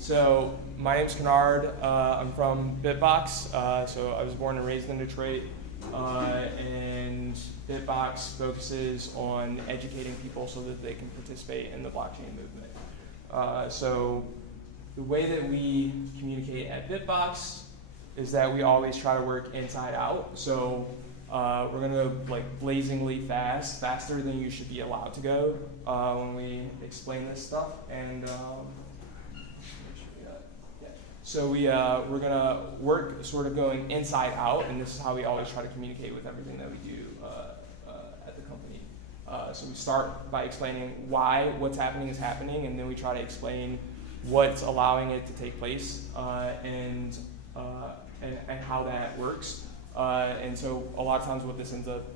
So my name's Kinnard. I'm from Bitbox. So I was born and raised in Detroit. And Bitbox focuses on educating people so that they can participate in the blockchain movement. So the way that we communicate at Bitbox is that we always try to work inside out. So we're going to go like blazingly fast, faster than you should be allowed to go when we explain this stuff. And so we're going to work sort of going inside out, and this is how we always try to communicate with everything that we do at the company. So we start by explaining why what's happening is happening, and then we try to explain what's allowing it to take place and how that works. And so a lot of times what this ends up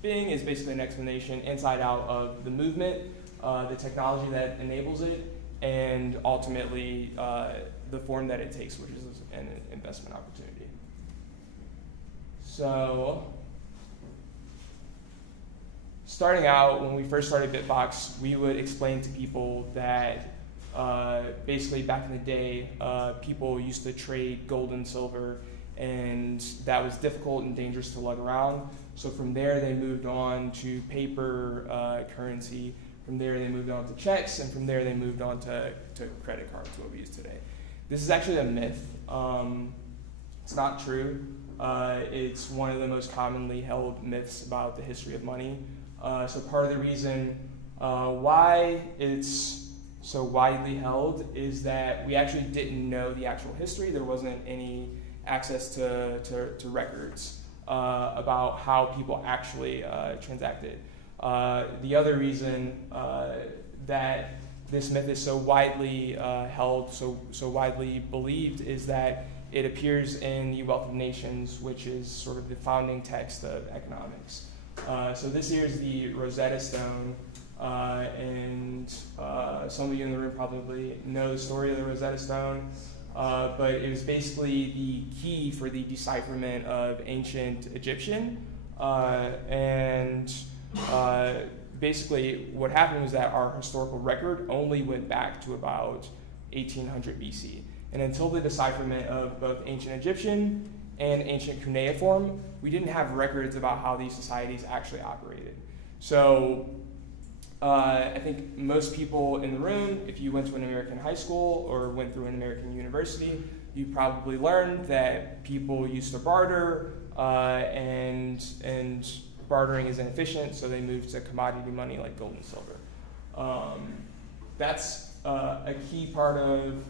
being is basically an explanation inside out of the movement, the technology that enables it, and ultimately the form that it takes, which is an investment opportunity. So starting out, when we first started Bitbox, we would explain to people that basically back in the day, people used to trade gold and silver, and that was difficult and dangerous to lug around. So from there, they moved on to paper currency. From there, they moved on to checks, and from there, they moved on to credit cards, what we use today. This is actually a myth. It's not true. It's one of the most commonly held myths about the history of money. So part of the reason why it's so widely held is that we actually didn't know the actual history. There wasn't any access to records about how people actually transacted. The other reason that this myth is so widely held, so widely believed, is that it appears in the Wealth of Nations, which is sort of the founding text of economics. So this here is the Rossetta Stone, and some of you in the room probably know the story of the Rossetta Stone, but it was basically the key for the decipherment of ancient Egyptian, and basically what happened was that our historical record only went back to about 1800 BC. And until the decipherment of both ancient Egyptian and ancient cuneiform, we didn't have records about how these societies actually operated. So I think most people in the room, if you went to an American high school or went through an American university, you probably learned that people used to barter, and bartering is inefficient, so they moved to commodity money like gold and silver. That's a key part of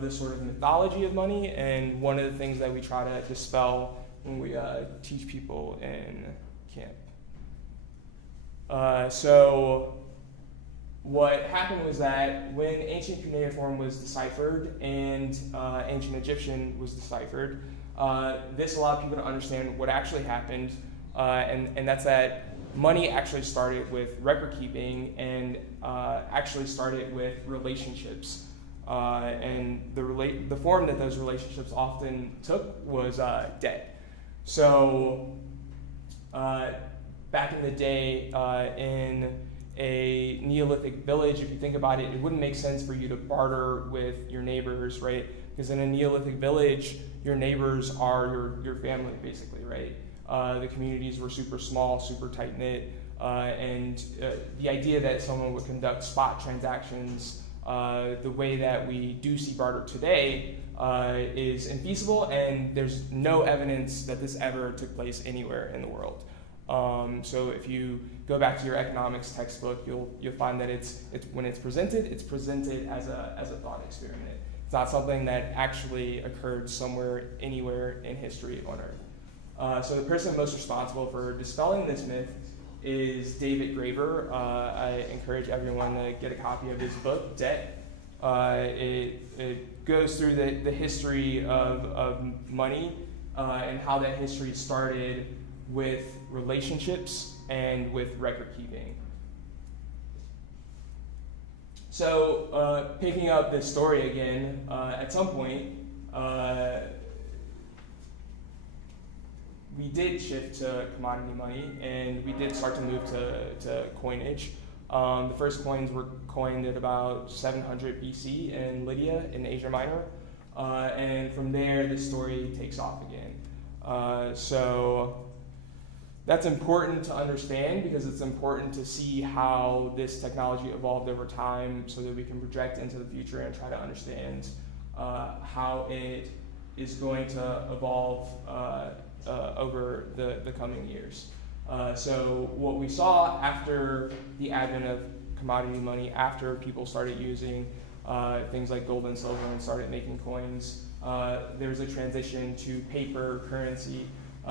the sort of mythology of money, and one of the things that we try to dispel when we teach people in camp. So what happened was that when ancient cuneiform was deciphered and ancient Egyptian was deciphered, this allowed people to understand what actually happened, and that's that money actually started with record keeping and actually started with relationships. And the form that those relationships often took was debt. So back in the day, in a Neolithic village, if you think about it, it wouldn't make sense for you to barter with your neighbors, right? Because in a Neolithic village, your neighbors are your family, basically, right? The communities were super small, super tight-knit, and the idea that someone would conduct spot transactions the way that we do see barter today is infeasible, and there's no evidence that this ever took place anywhere in the world. So if you go back to your economics textbook, you'll find that it's when it's presented as a thought experiment. It's not something that actually occurred somewhere, anywhere in history on Earth. So the person most responsible for dispelling this myth is David Graeber. I encourage everyone to get a copy of his book, Debt. It goes through the history of money and how that history started with relationships and with record keeping. So picking up this story again, at some point, we did shift to commodity money, and we did start to move to coinage. The first coins were coined at about 700 BC in Lydia in Asia Minor, and from there the story takes off again. So that's important to understand because it's important to see how this technology evolved over time so that we can project into the future and try to understand how it is going to evolve over the coming years. So what we saw after the advent of commodity money, after people started using things like gold and silver and started making coins, there was a transition to paper currency.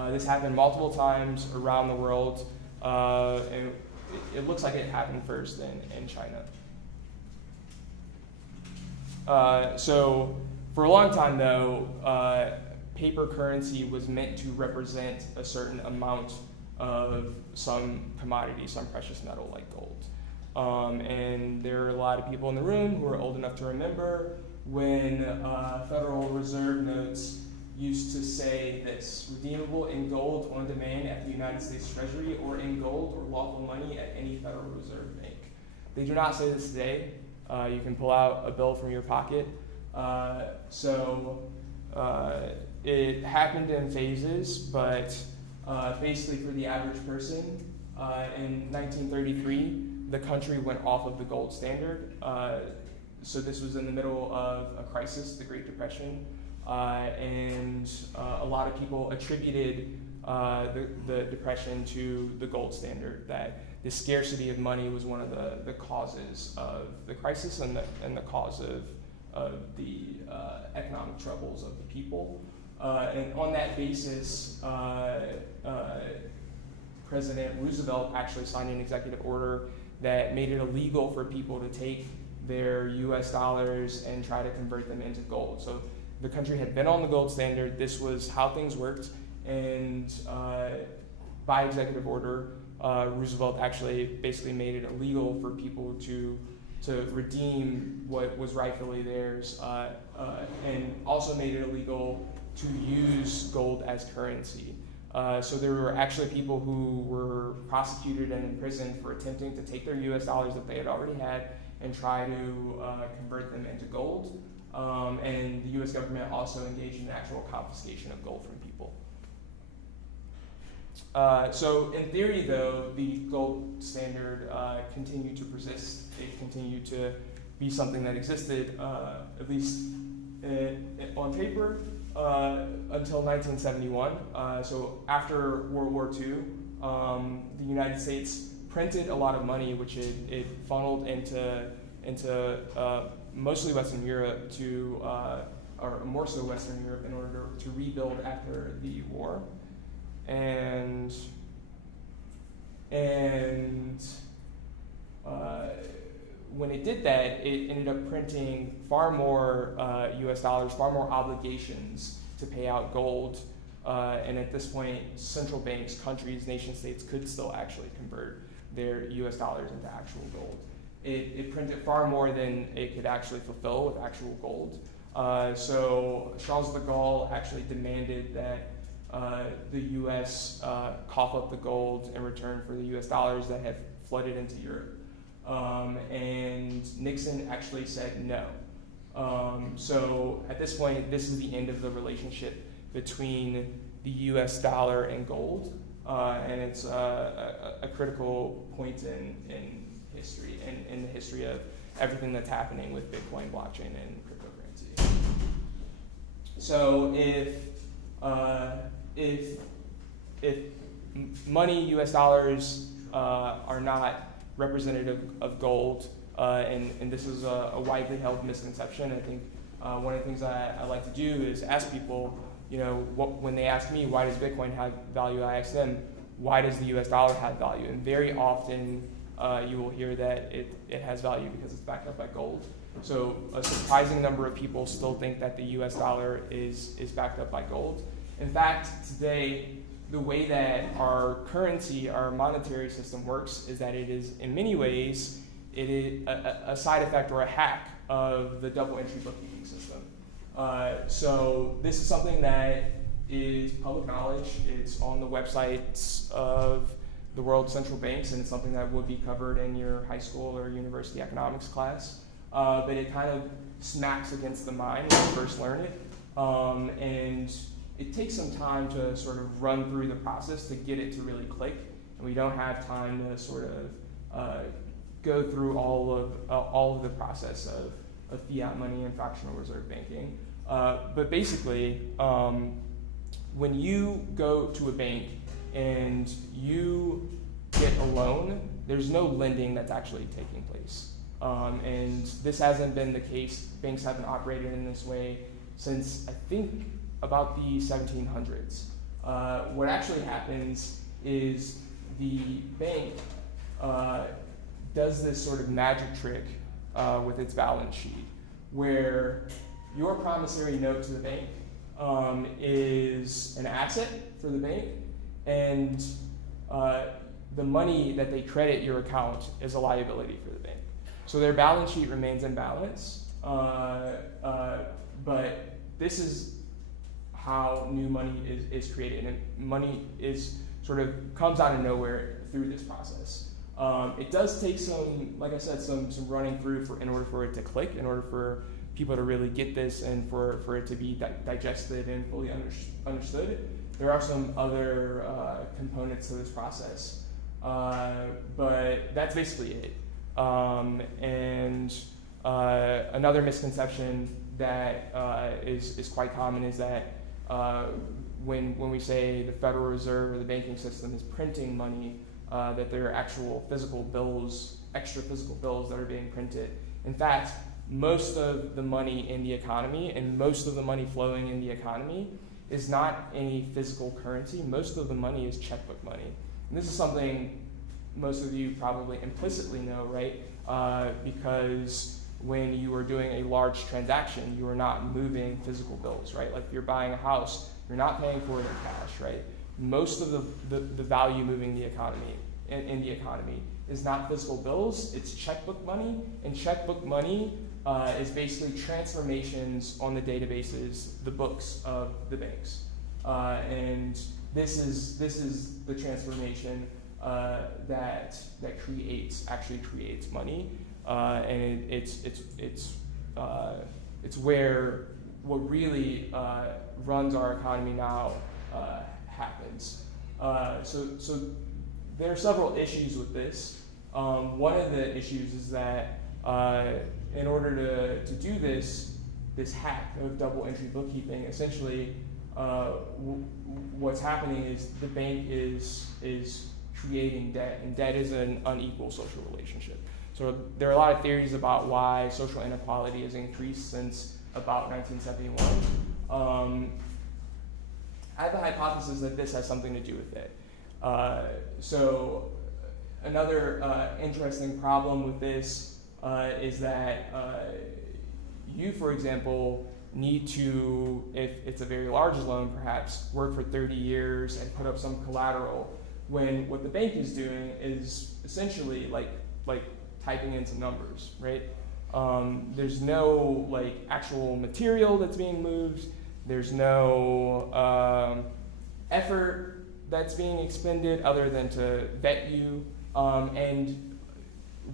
This happened multiple times around the world, and it looks like it happened first in China. So for a long time, though, paper currency was meant to represent a certain amount of some commodity, some precious metal like gold. And there are a lot of people in the room who are old enough to remember when Federal Reserve notes used to say this: redeemable in gold on demand at the United States Treasury or in gold or lawful money at any Federal Reserve bank. They do not say this today. You can pull out a bill from your pocket. It happened in phases, but basically for the average person, in 1933, the country went off of the gold standard. So this was in the middle of a crisis, the Great Depression, and a lot of people attributed the Depression to the gold standard, that the scarcity of money was one of the causes of the crisis and the cause of the economic troubles of the people. And on that basis, President Roosevelt actually signed an executive order that made it illegal for people to take their US dollars and try to convert them into gold. So the country had been on the gold standard. This was how things worked. And by executive order, Roosevelt actually basically made it illegal for people to redeem what was rightfully theirs, and also made it illegal to use gold as currency. So there were actually people who were prosecuted and imprisoned for attempting to take their US dollars that they had already had and try to convert them into gold. And the US government also engaged in actual confiscation of gold from people. So in theory, though, the gold standard continued to persist. It continued to be something that existed, at least on paper, until 1971. So after World War II, the United States printed a lot of money, which it funneled into mostly Western Europe or more so Western Europe, in order to rebuild after the war. And when it did that, it ended up printing far more US dollars, far more obligations to pay out gold. And at this point, central banks, countries, nation states could still actually convert their US dollars into actual gold. It printed far more than it could actually fulfill with actual gold. So Charles de Gaulle actually demanded that the US cough up the gold in return for the US dollars that had flooded into Europe. And Nixon actually said no. So at this point, this is the end of the relationship between the US dollar and gold. And it's a critical point in history, and in the history of everything that's happening with Bitcoin, blockchain, and cryptocurrency. So if money, US dollars, are not representative of gold, and this is a widely held misconception. I think one of the things I like to do is ask people, when they ask me, why does Bitcoin have value, I ask them, why does the US dollar have value? And very often you will hear that it has value because it's backed up by gold. So a surprising number of people still think that the US dollar is backed up by gold. In fact, today, the way that our currency, our monetary system works is that it is, in many ways, it is a side effect or a hack of the double entry bookkeeping system. So this is something that is public knowledge. It's on the websites of the world's central banks, and it's something that would be covered in your high school or university economics class. But it kind of smacks against the mind when you first learn it. And it takes some time to sort of run through the process to get it to really click. And we don't have time to sort of go through all of the process of fiat money and fractional reserve banking. But basically, when you go to a bank and you get a loan, there's no lending that's actually taking place. And this hasn't been the case. Banks haven't operated in this way since, I think, about the 1700s. What actually happens is the bank does this sort of magic trick with its balance sheet, where your promissory note to the bank is an asset for the bank, and the money that they credit your account is a liability for the bank. So their balance sheet remains in balance, but this is how new money is created, and money is sort of comes out of nowhere through this process. It does take some, like I said, some running through in order for it to click, in order for people to really get this and for it to be digested and fully understood. There are some other components to this process, but that's basically it. And another misconception that is quite common is that when we say the Federal Reserve or the banking system is printing money, that there are actual physical bills, extra physical bills that are being printed. In fact, most of the money in the economy and most of the money flowing in the economy is not any physical currency. Most of the money is checkbook money. And this is something most of you probably implicitly know, right? Because when you are doing a large transaction, you are not moving physical bills, right? Like if you're buying a house, you're not paying for it in cash, right? Most of the value moving the economy in the economy is not physical bills, it's checkbook money, and checkbook money is basically transformations on the databases, the books of the banks. And this is the transformation that actually creates money, and it's where what really runs our economy now happens. So there are several issues with this. One of the issues is that in order to do this hack of double entry bookkeeping, essentially what's happening is the bank is creating debt, and debt is an unequal social relationship. So there are a lot of theories about why social inequality has increased since about 1971. I have the hypothesis that this has something to do with it. So another interesting problem with this is that you, for example, need to, if it's a very large loan perhaps, work for 30 years and put up some collateral, when what the bank is doing is essentially like typing in some numbers, right? There's no actual material that's being moved. There's no effort that's being expended other than to vet you. And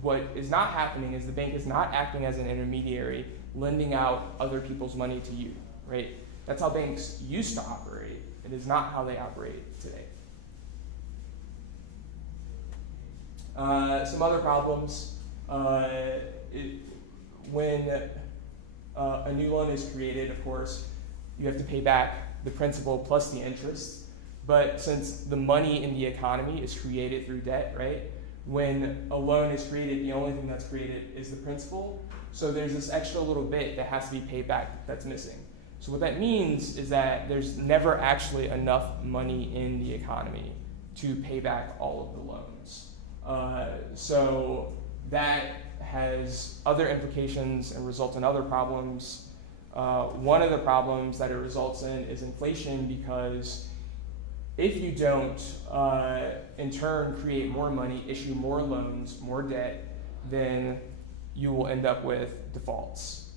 what is not happening is the bank is not acting as an intermediary, lending out other people's money to you, right? That's how banks used to operate. It is not how they operate today. Some other problems. When a new loan is created, of course, you have to pay back the principal plus the interest. But since the money in the economy is created through debt, right? When a loan is created, the only thing that's created is the principal. So there's this extra little bit that has to be paid back that's missing. So what that means is that there's never actually enough money in the economy to pay back all of the loans. So that has other implications and results in other problems. One of the problems that it results in is inflation, because if you don't, in turn, create more money, issue more loans, more debt, then you will end up with defaults.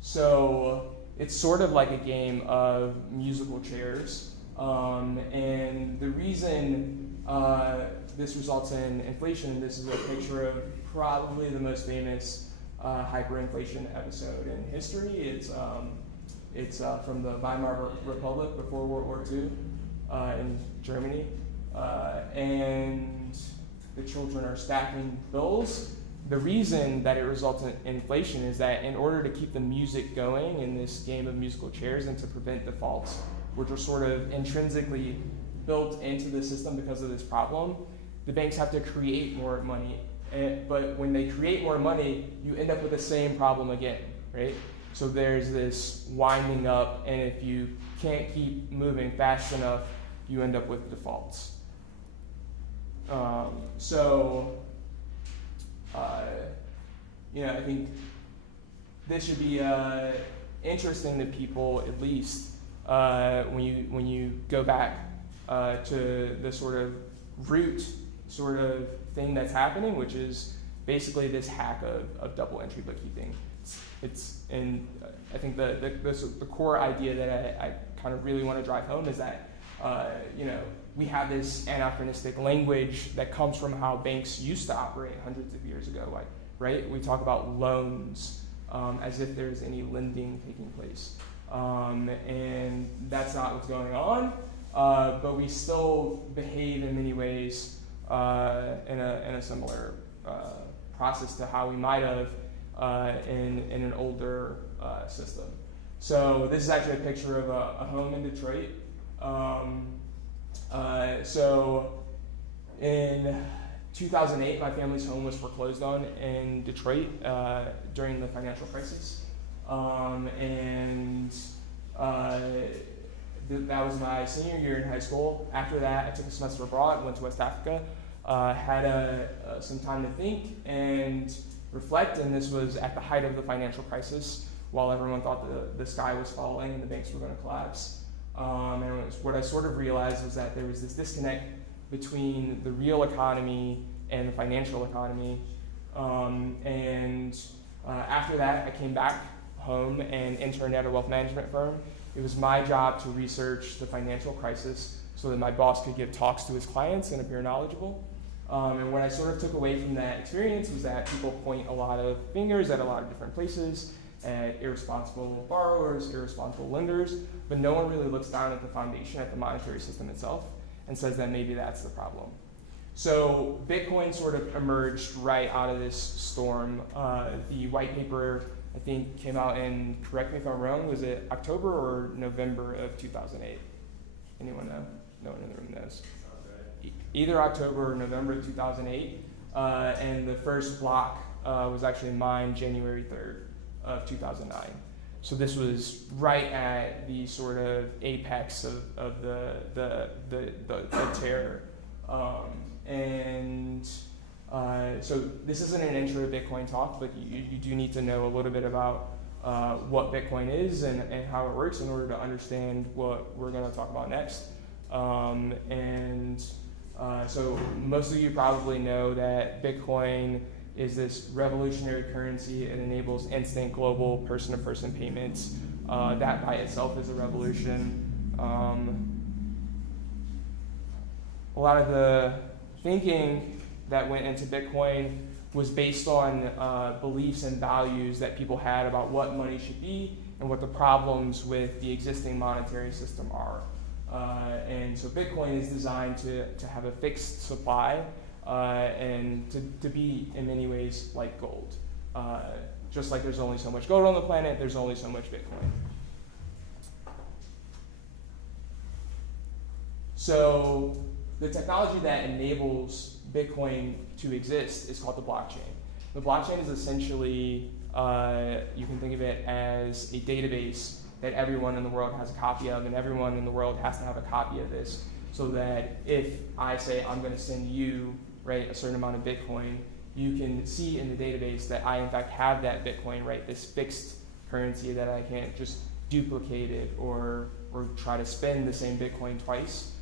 So it's sort of like a game of musical chairs. And the reason this results in inflation. This is a picture of probably the most famous hyperinflation episode in history. It's from the Weimar Republic before World War II in Germany. And the children are stacking bills. The reason that it results in inflation is that in order to keep the music going in this game of musical chairs and to prevent defaults, which are sort of intrinsically built into the system because of this problem, the banks have to create more money. But when they create more money, you end up with the same problem again, right? So there's this winding up, and if you can't keep moving fast enough, you end up with defaults. I think this should be interesting to people, at least when you go back to the sort of root sort of thing that's happening, which is basically this hack of double entry bookkeeping. And I think the core idea that I kind of really want to drive home is that we have this anachronistic language that comes from how banks used to operate hundreds of years ago, right? We talk about loans as if there's any lending taking place. And that's not what's going on, but we still behave in many ways in a similar process to how we might have in an older system. So this is actually a picture of a home in Detroit. So in 2008, my family's home was foreclosed on in Detroit during the financial crisis. That was my senior year in high school. After that, I took a semester abroad, went to West Africa, had some time to think and reflect, and this was at the height of the financial crisis, while everyone thought the sky was falling and the banks were going to collapse. What I sort of realized was that there was this disconnect between the real economy and the financial economy. After that, I came back home and interned at a wealth management firm. It was my job to research the financial crisis so that my boss could give talks to his clients and appear knowledgeable. And what I sort of took away from that experience was that people point a lot of fingers at a lot of different places, at irresponsible borrowers, irresponsible lenders, but no one really looks down at the foundation, at the monetary system itself, and says that maybe that's the problem. So Bitcoin sort of emerged right out of this storm. The white paper, I think, came out in, correct me if I'm wrong, was it October or November of 2008? Anyone know? No one in the room knows. Either October or November of 2008, and the first block was actually mined January 3rd of 2009. So this was right at the sort of apex of the terror. So this isn't an intro to Bitcoin talk, but you do need to know a little bit about what Bitcoin is and how it works in order to understand what we're going to talk about next. So most of you probably know that Bitcoin is this revolutionary currency. It enables instant global person-to-person payments. That by itself is a revolution. A lot of the thinking that went into Bitcoin was based on beliefs and values that people had about what money should be and what the problems with the existing monetary system are. And so Bitcoin is designed to have a fixed supply and to be in many ways like gold. Just like there's only so much gold on the planet, there's only so much Bitcoin. So the technology that enables Bitcoin to exist is called the blockchain. The blockchain is essentially, you can think of it as a database that everyone in the world has a copy of, and everyone in the world has to have a copy of this, so that if I say I'm going to send you, right, a certain amount of Bitcoin, you can see in the database that I in fact have that Bitcoin, right, this fixed currency that I can't just duplicate it or try to spend the same Bitcoin twice.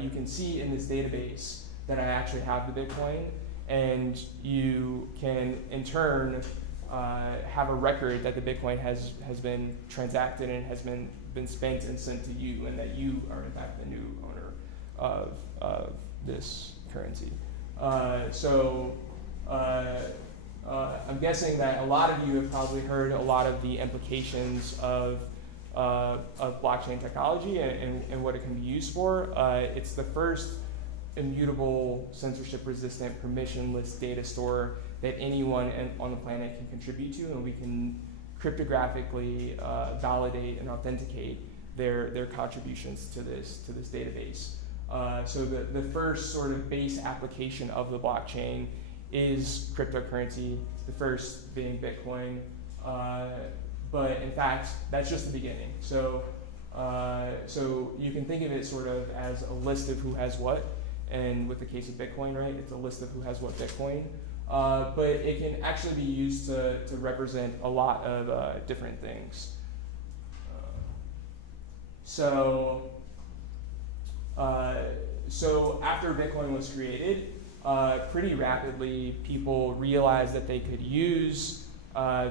You can see in this database that I actually have the Bitcoin, and you can in turn have a record that the Bitcoin has been transacted and has been spent and sent to you, and that you are in fact the new owner of this currency. I'm guessing that a lot of you have probably heard a lot of the implications of blockchain technology and what it can be used for. It's the first immutable, censorship-resistant, permissionless data store that anyone on the planet can contribute to, and we can cryptographically validate and authenticate their contributions to this database. So the first sort of base application of the blockchain is cryptocurrency, the first being Bitcoin. But in fact, that's just the beginning. So you can think of it sort of as a list of who has what, and with the case of Bitcoin, right, it's a list of who has what Bitcoin. But it can actually be used to represent a lot of different things. So after Bitcoin was created, pretty rapidly people realized that they could use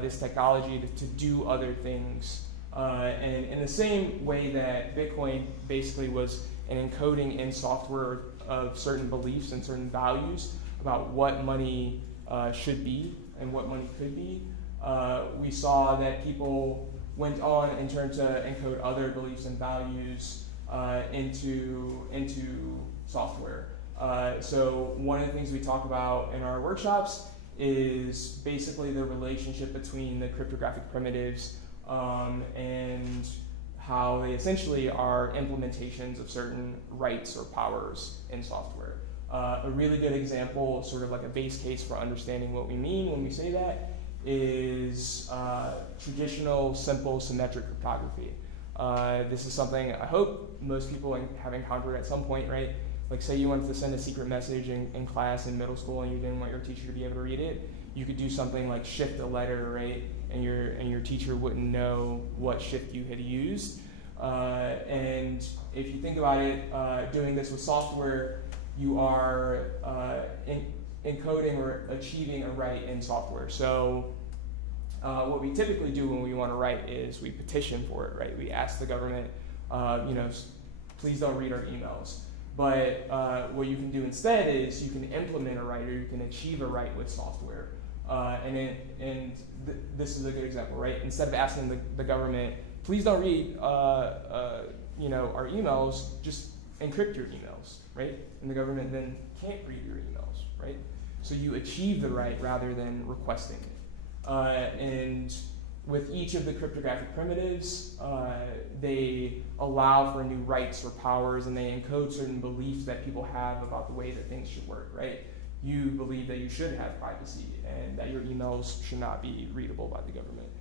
this technology to do other things. And in the same way that Bitcoin basically was an encoding in software of certain beliefs and certain values about what money should be and what money could be, we saw that people went on and turned to encode other beliefs and values into software. So one of the things we talk about in our workshops is basically the relationship between the cryptographic primitives and how they essentially are implementations of certain rights or powers in software. A really good example, sort of like a base case for understanding what we mean when we say that, is traditional, simple, symmetric cryptography. This is something I hope most people have encountered at some point, right? Like say you wanted to send a secret message in class in middle school and you didn't want your teacher to be able to read it, you could do something like shift a letter, right? And your teacher wouldn't know what shift you had used. And if you think about it, doing this with software, you are encoding or achieving a right in software. So what we typically do when we want to write is we petition for it, right? We ask the government, please don't read our emails. But what you can do instead is you can implement a right, or you can achieve a right with software. This is a good example, right? Instead of asking the government, please don't read our emails, just encrypt your emails, right? And the government then can't read your emails, right? So you achieve the right rather than requesting it. And with each of the cryptographic primitives, they allow for new rights or powers, and they encode certain beliefs that people have about the way that things should work, right? You believe that you should have privacy and that your emails should not be readable by the government.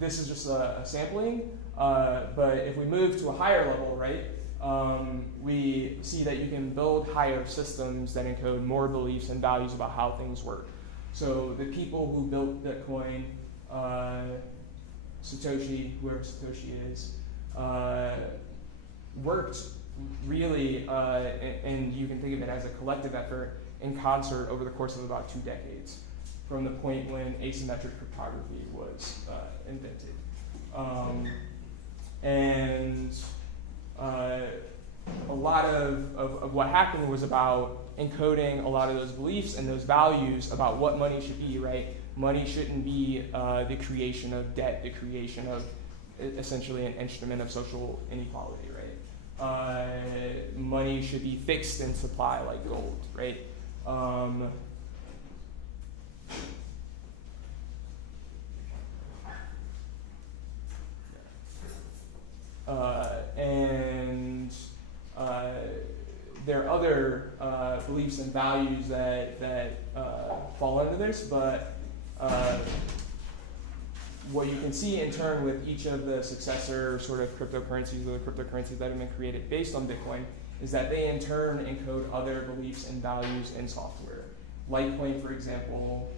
This is just a sampling, but if we move to a higher level, right, we see that you can build higher systems that encode more beliefs and values about how things work. So the people who built Bitcoin, Satoshi, whoever Satoshi is, worked really, and you can think of it as a collective effort in concert over the course of about 2 decades, from the point when asymmetric cryptography was invented. A lot of what happened was about encoding a lot of those beliefs and those values about what money should be, right? Money shouldn't be the creation of debt, the creation of essentially an instrument of social inequality, right? Money should be fixed in supply like gold, right? There are other beliefs and values that fall under this, but what you can see in turn with each of the successor sort of cryptocurrencies or the cryptocurrencies that have been created based on Bitcoin is that they in turn encode other beliefs and values in software. Litecoin, for example,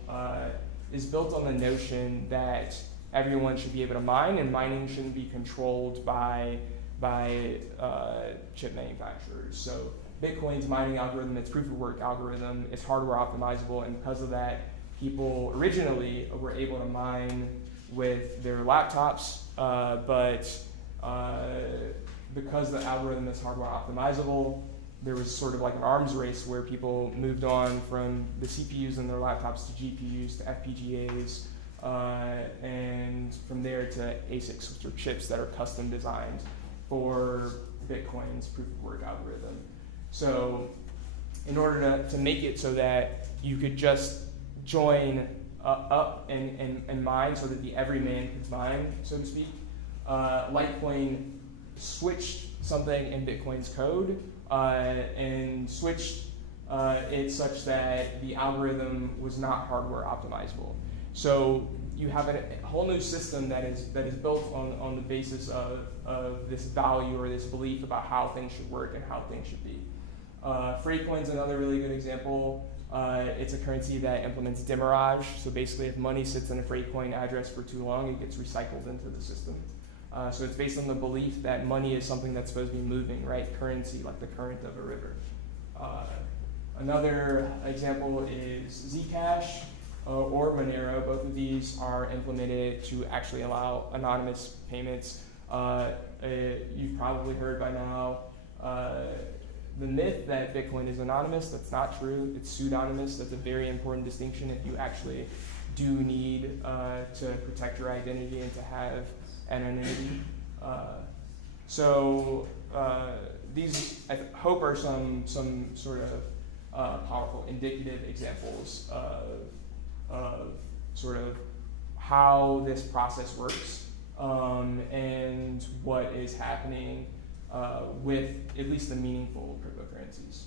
is built on the notion that everyone should be able to mine, and mining shouldn't be controlled by chip manufacturers. So Bitcoin's mining algorithm, its proof of work algorithm, is hardware optimizable, and because of that, people originally were able to mine with their laptops, but because the algorithm is hardware optimizable, there was sort of like an arms race where people moved on from the CPUs in their laptops to GPUs to FPGAs, and from there to ASICs, which are chips that are custom designed for Bitcoin's proof of work algorithm. So in order to make it so that you could just join up and mine so that the everyman could mine, so to speak, Litecoin switched something in Bitcoin's code and switched it such that the algorithm was not hardware optimizable. So you have a whole new system that is built on the basis of this value or this belief about how things should work and how things should be. Freightcoin's another really good example. It's a currency that implements demurrage. So basically, if money sits in a Freightcoin address for too long, it gets recycled into the system. So it's based on the belief that money is something that's supposed to be moving, right? Currency, like the current of a river. Another example is Zcash or Monero. Both of these are implemented to actually allow anonymous payments. You've probably heard by now the myth that Bitcoin is anonymous. That's not true. It's pseudonymous. That's a very important distinction if you actually do need to protect your identity and to have anonymity. These, I hope, are some sort of powerful indicative examples of sort of how this process works and what is happening with at least the meaningful cryptocurrencies.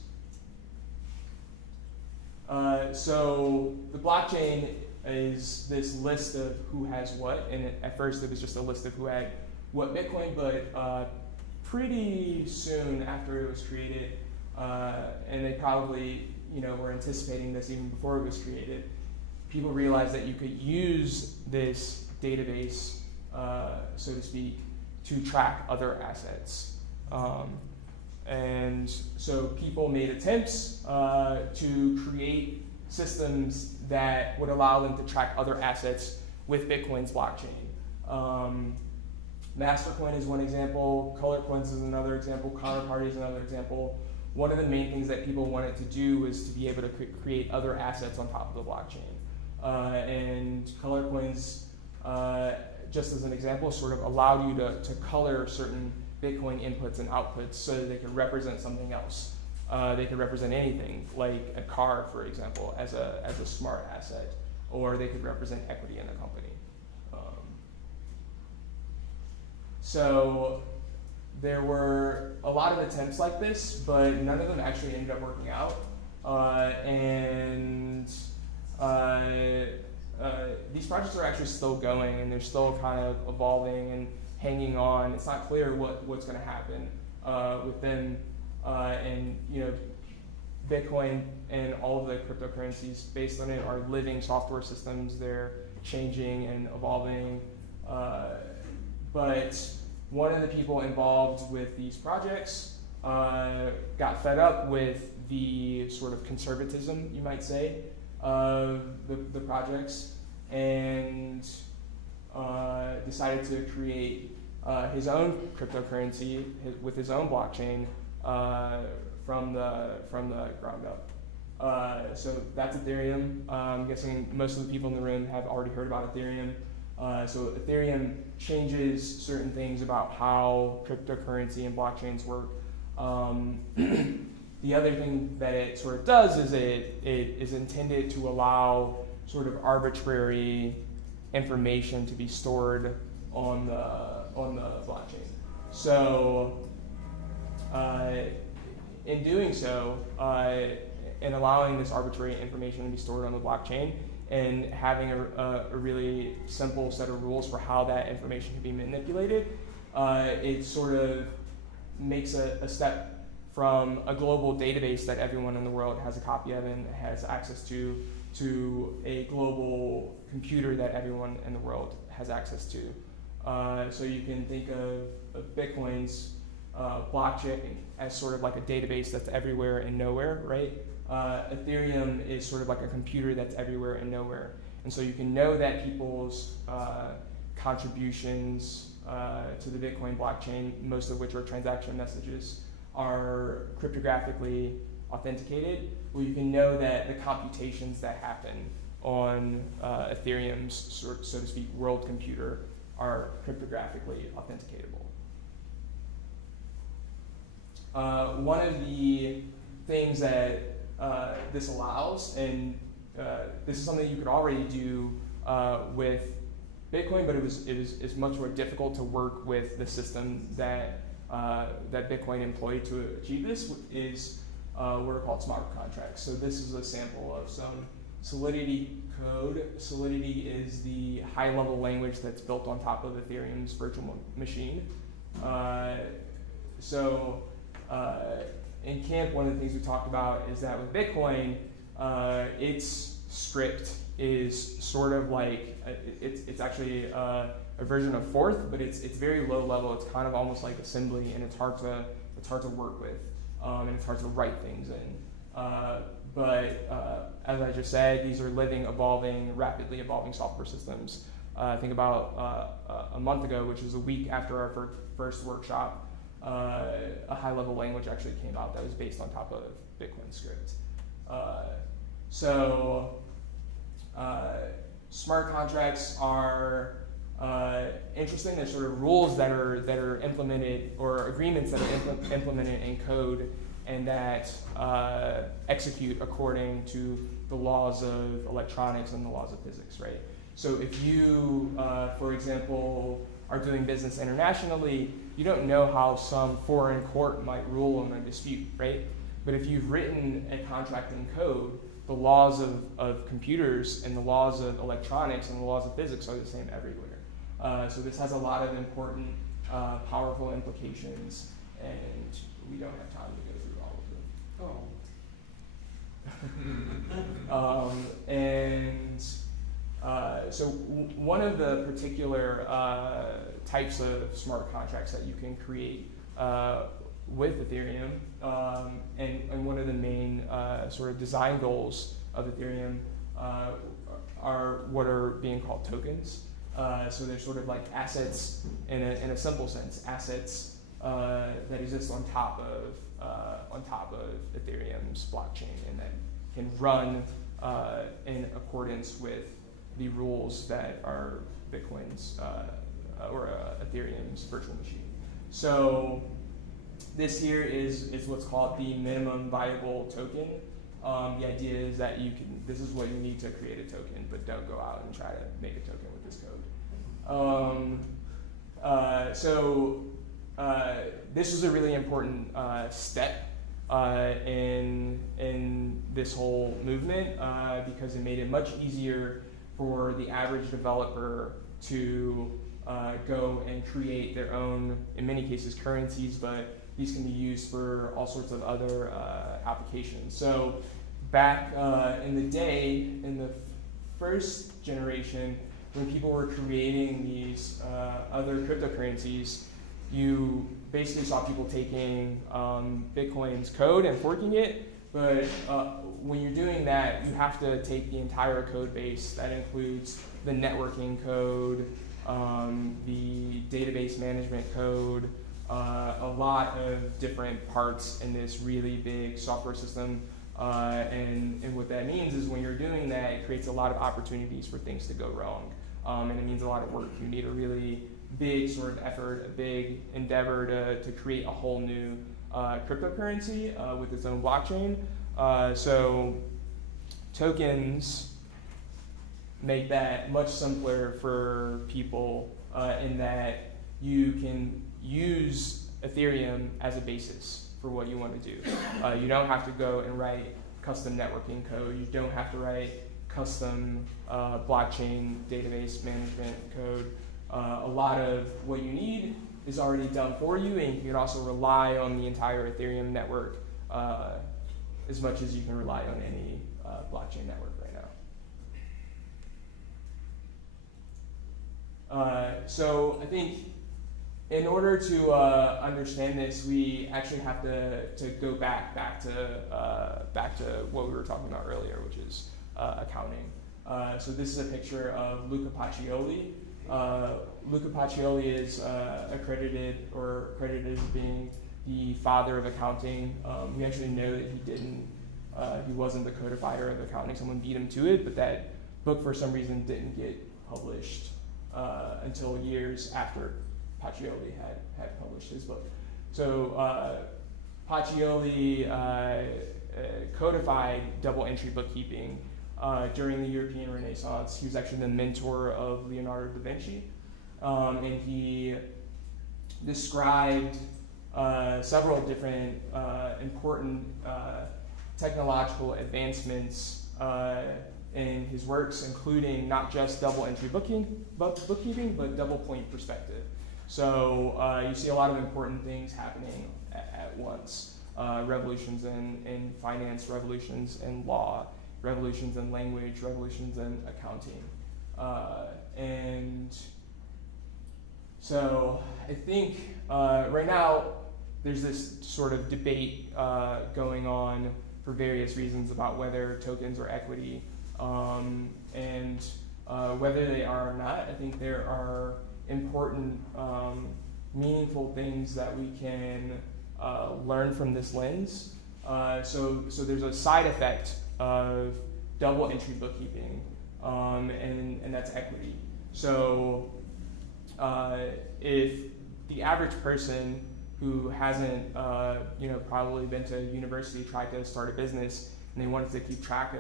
So the blockchain is this list of who has what, and at first it was just a list of who had what Bitcoin, but pretty soon after it was created, and they probably were anticipating this even before it was created, people realized that you could use this database, so to speak, to track other assets. And so people made attempts to create systems that would allow them to track other assets with Bitcoin's blockchain. Mastercoin is one example, Colorcoins is another example, Counterparty is another example. One of the main things that people wanted to do was to be able to create other assets on top of the blockchain. And Colorcoins, just as an example, sort of allowed you to color certain Bitcoin inputs and outputs so that they could represent something else. They could represent anything, like a car, for example, as a smart asset, or they could represent equity in the company. So there were a lot of attempts like this, but none of them actually ended up working out. These projects are actually still going, and they're still kind of evolving and hanging on. It's not clear what's going to happen with them. Bitcoin and all of the cryptocurrencies based on it are living software systems. They're changing and evolving. But one of the people involved with these projects got fed up with the sort of conservatism, you might say, of the projects, and decided to create his own cryptocurrency with his own blockchain from the ground up. So that's Ethereum. I'm guessing most of the people in the room have already heard about Ethereum. So Ethereum changes certain things about how cryptocurrency and blockchains work. The other thing that it sort of does is it is intended to allow sort of arbitrary information to be stored on the blockchain. So in doing so, in allowing this arbitrary information to be stored on the blockchain and having a really simple set of rules for how that information can be manipulated, it sort of makes a step from a global database that everyone in the world has a copy of and has access to a global computer that everyone in the world has access to. So you can think of Bitcoin's blockchain as sort of like a database that's everywhere and nowhere, right? Ethereum is sort of like a computer that's everywhere and nowhere. And so you can know that people's contributions to the Bitcoin blockchain, most of which are transaction messages, are cryptographically authenticated, well, you can know that the computations that happen on Ethereum's, so to speak, world computer are cryptographically authenticatable. One of the things that this allows, and this is something you could already do with Bitcoin, but it's much more difficult to work with the system that Bitcoin employed to achieve this, is what are called smart contracts. So this is a sample of some Solidity code. Solidity is the high-level language that's built on top of Ethereum's virtual machine. In camp, one of the things we talked about is that with Bitcoin, its script is sort of like, it's actually a version of Forth, but it's very low level. It's kind of almost like assembly, and it's hard to work with, and it's hard to write things in. But as I just said, these are living, evolving, rapidly evolving software systems. I think about a month ago, which was a week after our first workshop, a high-level language actually came out that was based on top of Bitcoin script. Smart contracts are interesting. They're sort of rules that are implemented, or agreements that are implemented in code, and that execute according to the laws of electronics and the laws of physics, right? So if you, for example, are doing business internationally, you don't know how some foreign court might rule on a dispute, right? But if you've written a contract in code, the laws of computers and the laws of electronics and the laws of physics are the same everywhere. So this has a lot of important, powerful implications, and we don't have time to go through all of them. So one of the particular types of smart contracts that you can create with Ethereum, and one of the main sort of design goals of Ethereum are what are being called tokens. So they're sort of like assets in a simple sense, assets that exist on top of Ethereum's blockchain, and that can run in accordance with the rules that are Bitcoin's or Ethereum's virtual machine. So this here is what's called the minimum viable token. The idea is that this is what you need to create a token, but don't go out and try to make a token with this code. This is a really important step in this whole movement because it made it much easier for the average developer to go and create their own, in many cases, currencies, but these can be used for all sorts of other applications. So back in the day, in the first generation, when people were creating these other cryptocurrencies, you basically saw people taking Bitcoin's code and forking it. But when you're doing that, you have to take the entire code base. That includes the networking code, the database management code, a lot of different parts in this really big software system. And what that means is when you're doing that, it creates a lot of opportunities for things to go wrong. And it means a lot of work. You need a really big sort of effort, a big endeavor to create a whole new cryptocurrency with its own blockchain. So tokens make that much simpler for people in that you can use Ethereum as a basis for what you want to do. You don't have to go and write custom networking code. You don't have to write custom blockchain database management code. A lot of what you need is already done for you, and you can also rely on the entire Ethereum network as much as you can rely on any blockchain network right now. So I think in order to understand this, we actually have to go back to what we were talking about earlier, which is accounting. So this is a picture of Luca Pacioli. Luca Pacioli is credited as being the father of accounting. We actually know that he wasn't the codifier of accounting. Someone beat him to it, but that book for some reason didn't get published until years after Pacioli had published his book. So Pacioli codified double entry bookkeeping during the European Renaissance. He was actually the mentor of Leonardo da Vinci, and he described several different important technological advancements in his works, including not just double entry bookkeeping, but double point perspective. So you see a lot of important things happening at once. Revolutions in finance, revolutions in law, revolutions in language, revolutions in accounting. And so I think right now there's this sort of debate going on for various reasons about whether tokens are equity and whether they are or not. I think there are important, meaningful things that we can learn from this lens. So there's a side effect of double entry bookkeeping, and that's equity. So if the average person who hasn't probably been to university tried to start a business and they wanted to keep track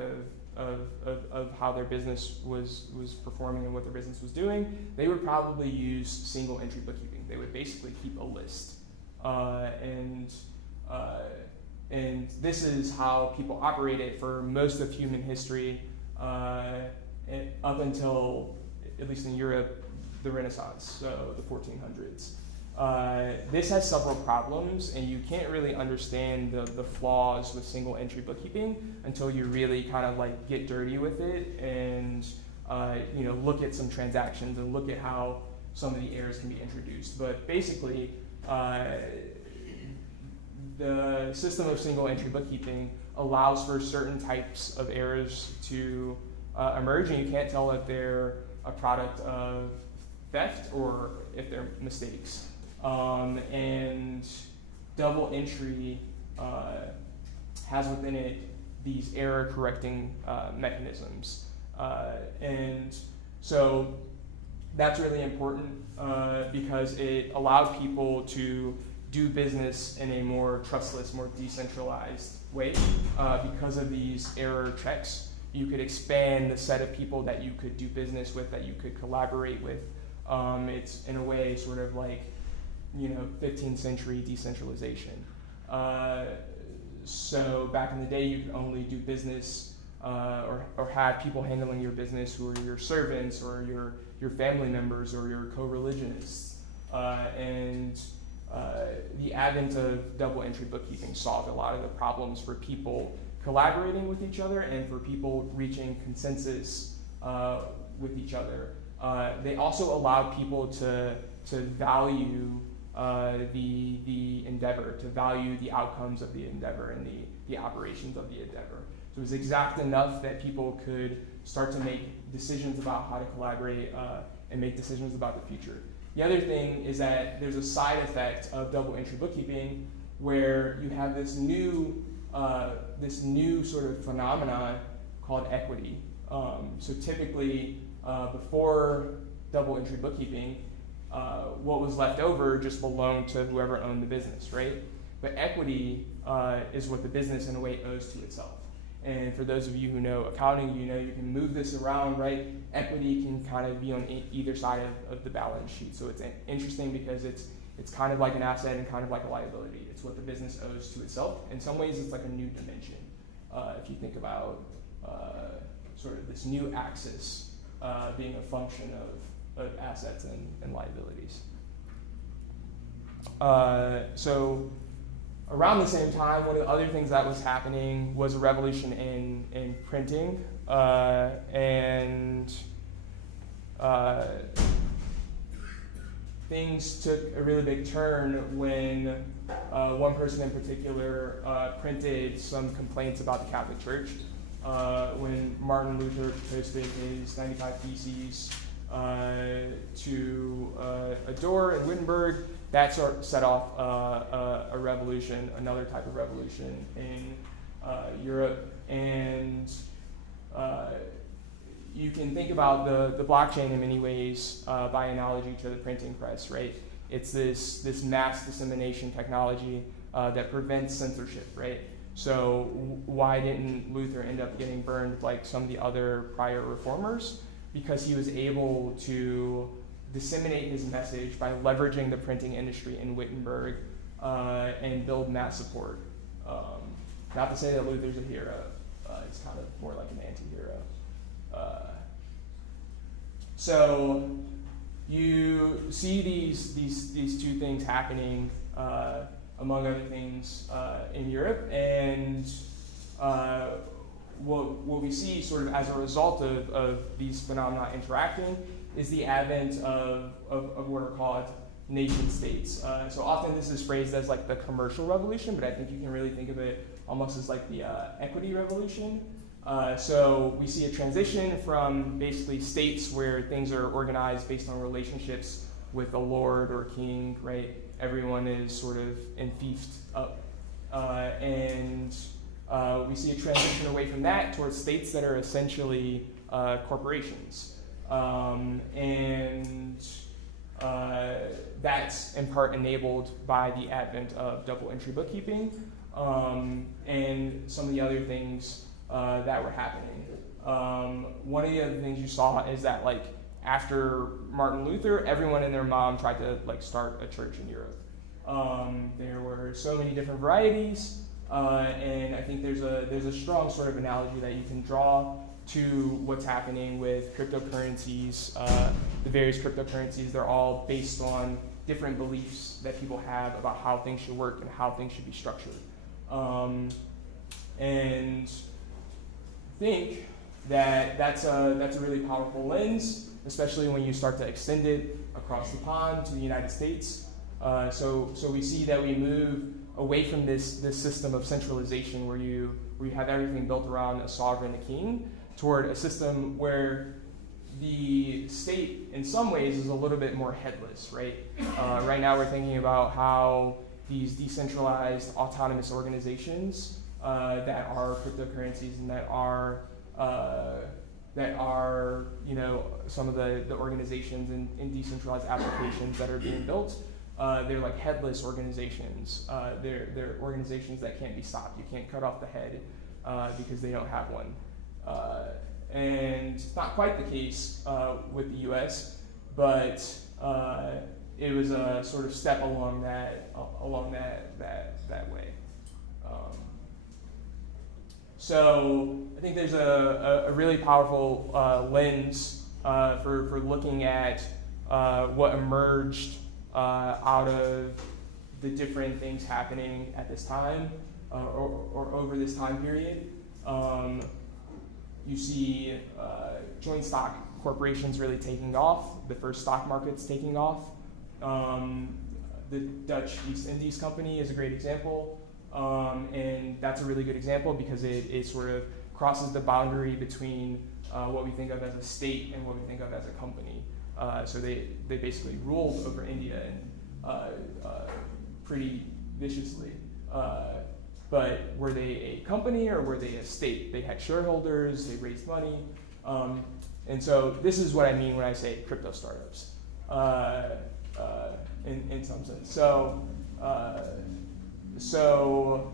of how their business was performing and what their business was doing, they would probably use single entry bookkeeping. They would basically keep a list. And this is how people operated for most of human history up until, at least in Europe, the Renaissance, so the 1400s. This has several problems, and you can't really understand the flaws with single entry bookkeeping until you really kind of like get dirty with it and look at some transactions and look at how some of the errors can be introduced. But basically, the system of single entry bookkeeping allows for certain types of errors to emerge, and you can't tell if they're a product of theft or if they're mistakes. And double entry has within it these error correcting mechanisms. And so that's really important because it allowed people to do business in a more trustless, more decentralized way. Because of these error checks, you could expand the set of people that you could do business with, that you could collaborate with. It's in a way sort of like 15th century decentralization. So back in the day, you could only do business or have people handling your business who are your servants or your family members or your co-religionists. And the advent of double entry bookkeeping solved a lot of the problems for people collaborating with each other and for people reaching consensus with each other. They also allowed people to value the endeavor, to value the outcomes of the endeavor and the operations of the endeavor. So it was exact enough that people could start to make decisions about how to collaborate and make decisions about the future. The other thing is that there's a side effect of double entry bookkeeping where you have this new sort of phenomenon called equity. So typically, before double entry bookkeeping, what was left over just belonged to whoever owned the business, right? But equity is what the business in a way owes to itself. And for those of you who know accounting, you can move this around, right? Equity can kind of be on either side of the balance sheet. So it's interesting because it's kind of like an asset and kind of like a liability. It's what the business owes to itself. In some ways, it's like a new dimension. If you think about sort of this new axis being a function of assets and liabilities. So around the same time, one of the other things that was happening was a revolution in printing, and things took a really big turn when one person in particular printed some complaints about the Catholic Church. When Martin Luther posted his 95 Theses to Ador and Wittenberg. That set off a revolution, another type of revolution in Europe. And you can think about the blockchain in many ways by analogy to the printing press, right? It's this mass dissemination technology that prevents censorship, right? So why didn't Luther end up getting burned like some of the other prior reformers? Because he was able to disseminate his message by leveraging the printing industry in Wittenberg and build mass support. Not to say that Luther's a hero. He's kind of more like an anti-hero. So you see these two things happening, among other things, in Europe, and what we see sort of as a result of these phenomena interacting is the advent of what are called nation states. So often this is phrased as like the commercial revolution, but I think you can really think of it almost as like the equity revolution. So we see a transition from basically states where things are organized based on relationships with a lord or king, right? Everyone is sort of enfeoffed up. And we see a transition away from that towards states that are essentially corporations. That's in part enabled by the advent of double entry bookkeeping and some of the other things that were happening. One of the other things you saw is that like after Martin Luther, everyone and their mom tried to like start a church in Europe. There were so many different varieties, and I think there's a strong sort of analogy that you can draw to what's happening with cryptocurrencies. The various cryptocurrencies, they're all based on different beliefs that people have about how things should work and how things should be structured. And I think that that's a really powerful lens, especially when you start to extend it across the pond to the United States. So we see that we move away from this system of centralization where you have everything built around a sovereign, a king, toward a system where the state, in some ways, is a little bit more headless, right? Right now, we're thinking about how these decentralized, autonomous organizations that are cryptocurrencies and that are you know, some of the organizations and decentralized applications that are being built. They're like headless organizations. They're organizations that can't be stopped. You can't cut off the head because they don't have one. And it's not quite the case with the U.S., but it was a sort of step along that way. So I think there's a really powerful lens for looking at what emerged out of the different things happening at this time or over this time period. You see joint stock corporations really taking off, the first stock markets taking off. The Dutch East Indies Company is a great example, and that's a really good example because it sort of crosses the boundary between what we think of as a state and what we think of as a company. So they basically ruled over India and pretty viciously. But were they a company or were they a state? They had shareholders, they raised money. And so this is what I mean when I say crypto startups in some sense. So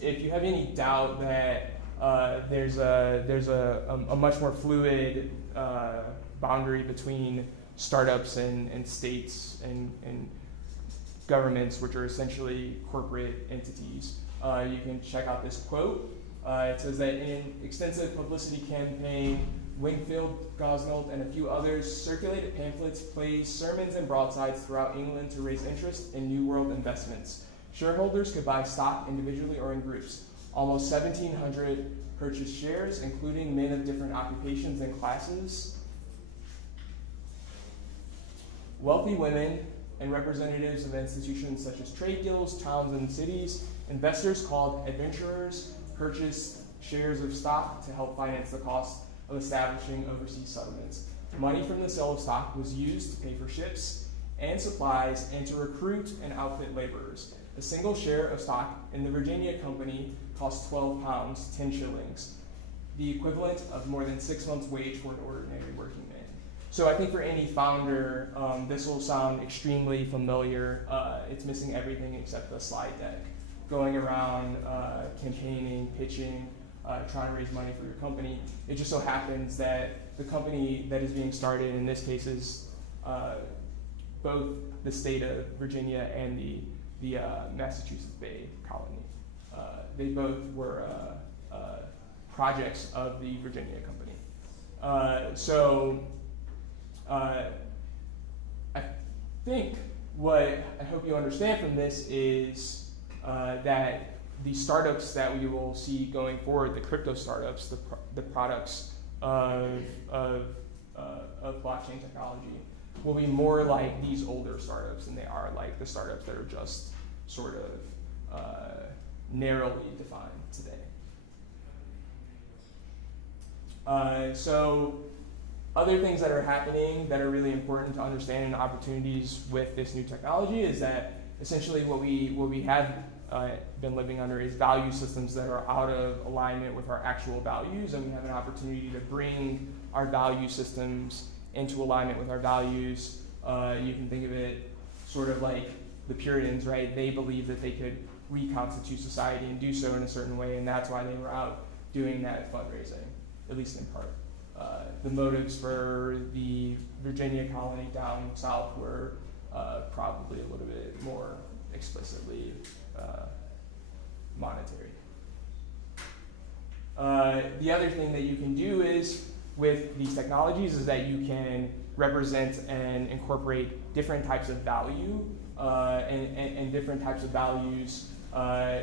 if you have any doubt that there's a much more fluid boundary between startups and states and governments, which are essentially corporate entities, you can check out this quote. It says that in an extensive publicity campaign, Wingfield, Gosnold, and a few others circulated pamphlets, plays, sermons, and broadsides throughout England to raise interest in New World investments. Shareholders could buy stock individually or in groups. Almost 1,700 purchased shares, including men of different occupations and classes, wealthy women, and representatives of institutions such as trade guilds, towns, and cities. Investors called adventurers purchased shares of stock to help finance the cost of establishing overseas settlements. Money from the sale of stock was used to pay for ships and supplies and to recruit and outfit laborers. A single share of stock in the Virginia company cost 12 pounds, 10 shillings, the equivalent of more than 6 months' wage for an ordinary working man. So I think for any founder, this will sound extremely familiar. It's missing everything except the slide deck. Going around, campaigning, pitching, trying to raise money for your company. It just so happens that the company that is being started in this case is both the state of Virginia and the Massachusetts Bay Colony. They both were projects of the Virginia company. So I think what I hope you understand from this is that the startups that we will see going forward, the crypto startups, the products of blockchain technology, will be more like these older startups than they are like the startups that are just sort of narrowly defined today. So other things that are happening that are really important to understand and opportunities with this new technology is that essentially what we have been living under is value systems that are out of alignment with our actual values, and we have an opportunity to bring our value systems into alignment with our values. You can think of it sort of like the Puritans, right? They believed that they could reconstitute society and do so in a certain way, and that's why they were out doing that fundraising, at least in part. The motives for the Virginia colony down south were probably a little bit more explicitly monetary. The other thing that you can do is, with these technologies, is that you can represent and incorporate different types of value and different types of values.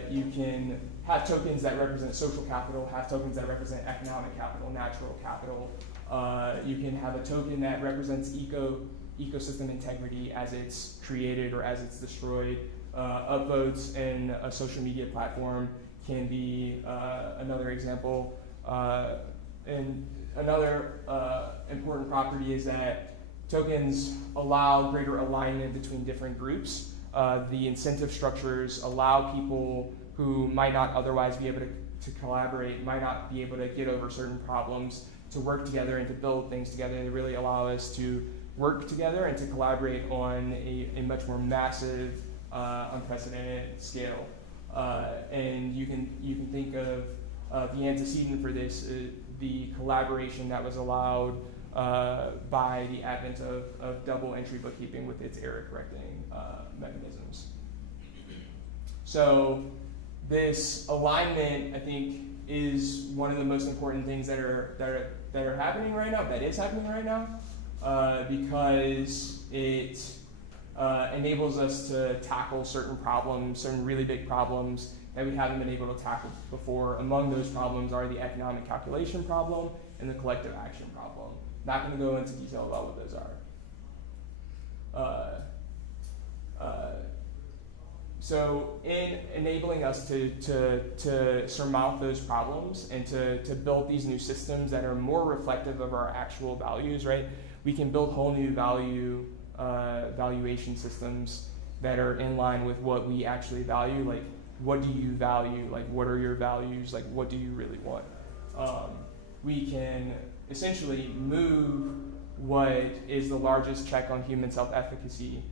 You can have tokens that represent social capital, have tokens that represent economic capital, natural capital. You can have a token that represents ecosystem integrity as it's created or as it's destroyed. Upvotes in a social media platform can be another example. And another important property is that tokens allow greater alignment between different groups. The incentive structures allow people who might not otherwise be able to collaborate, might not be able to get over certain problems, to work together and to build things together. They really allow us to work together and to collaborate on a much more massive, unprecedented scale. And you can think of the antecedent for this, the collaboration that was allowed by the advent of double entry bookkeeping with its error correcting mechanisms. So this alignment, I think, is one of the most important things that are happening right now, that is happening right now, because it enables us to tackle certain problems, certain really big problems that we haven't been able to tackle before. Among those problems are the economic calculation problem and the collective action problem. Not going to go into detail about what those are. So in enabling us to surmount those problems and to build these new systems that are more reflective of our actual values, right? We can build whole new valuation systems that are in line with what we actually value. Like, what do you value? Like, what are your values? Like, what do you really want? We can essentially move what is the largest check on human self-efficacy,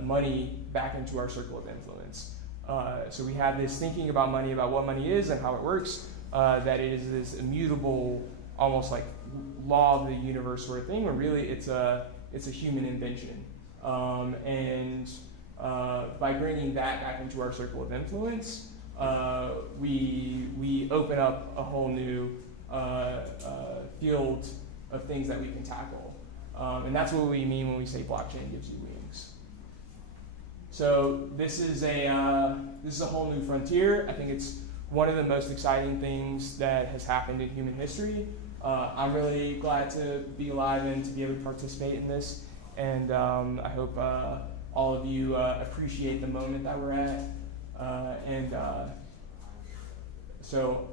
money, back into our circle of influence. So we have this thinking about money, about what money is and how it works, that it is this immutable, almost like law of the universe sort of thing, when really it's a human invention. And by bringing that back into our circle of influence, we open up a whole new field of things that we can tackle. And that's what we mean when we say blockchain gives you wings. So this is a whole new frontier. I think it's one of the most exciting things that has happened in human history. I'm really glad to be alive and to be able to participate in this. And I hope all of you appreciate the moment that we're at. So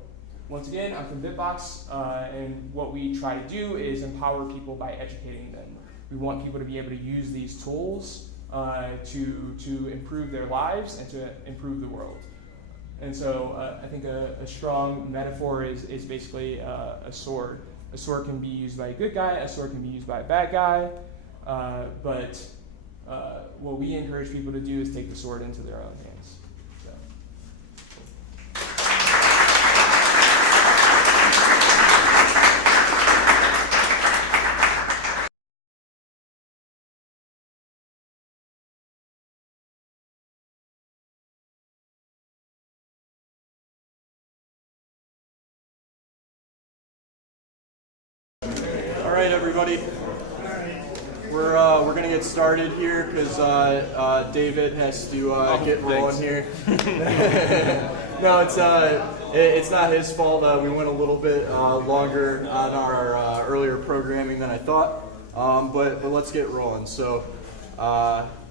once again, I'm from Bitbox, and what we try to do is empower people by educating them. We want people to be able to use these tools to improve their lives and to improve the world. And so I think a strong metaphor is basically a sword. A sword can be used by a good guy, a sword can be used by a bad guy, but what we encourage people to do is take the sword into their own hands. So. All right, everybody. We're gonna get started here because David has to get rolling here. No, it's not his fault. We went a little bit longer on our earlier programming than I thought, but let's get rolling. So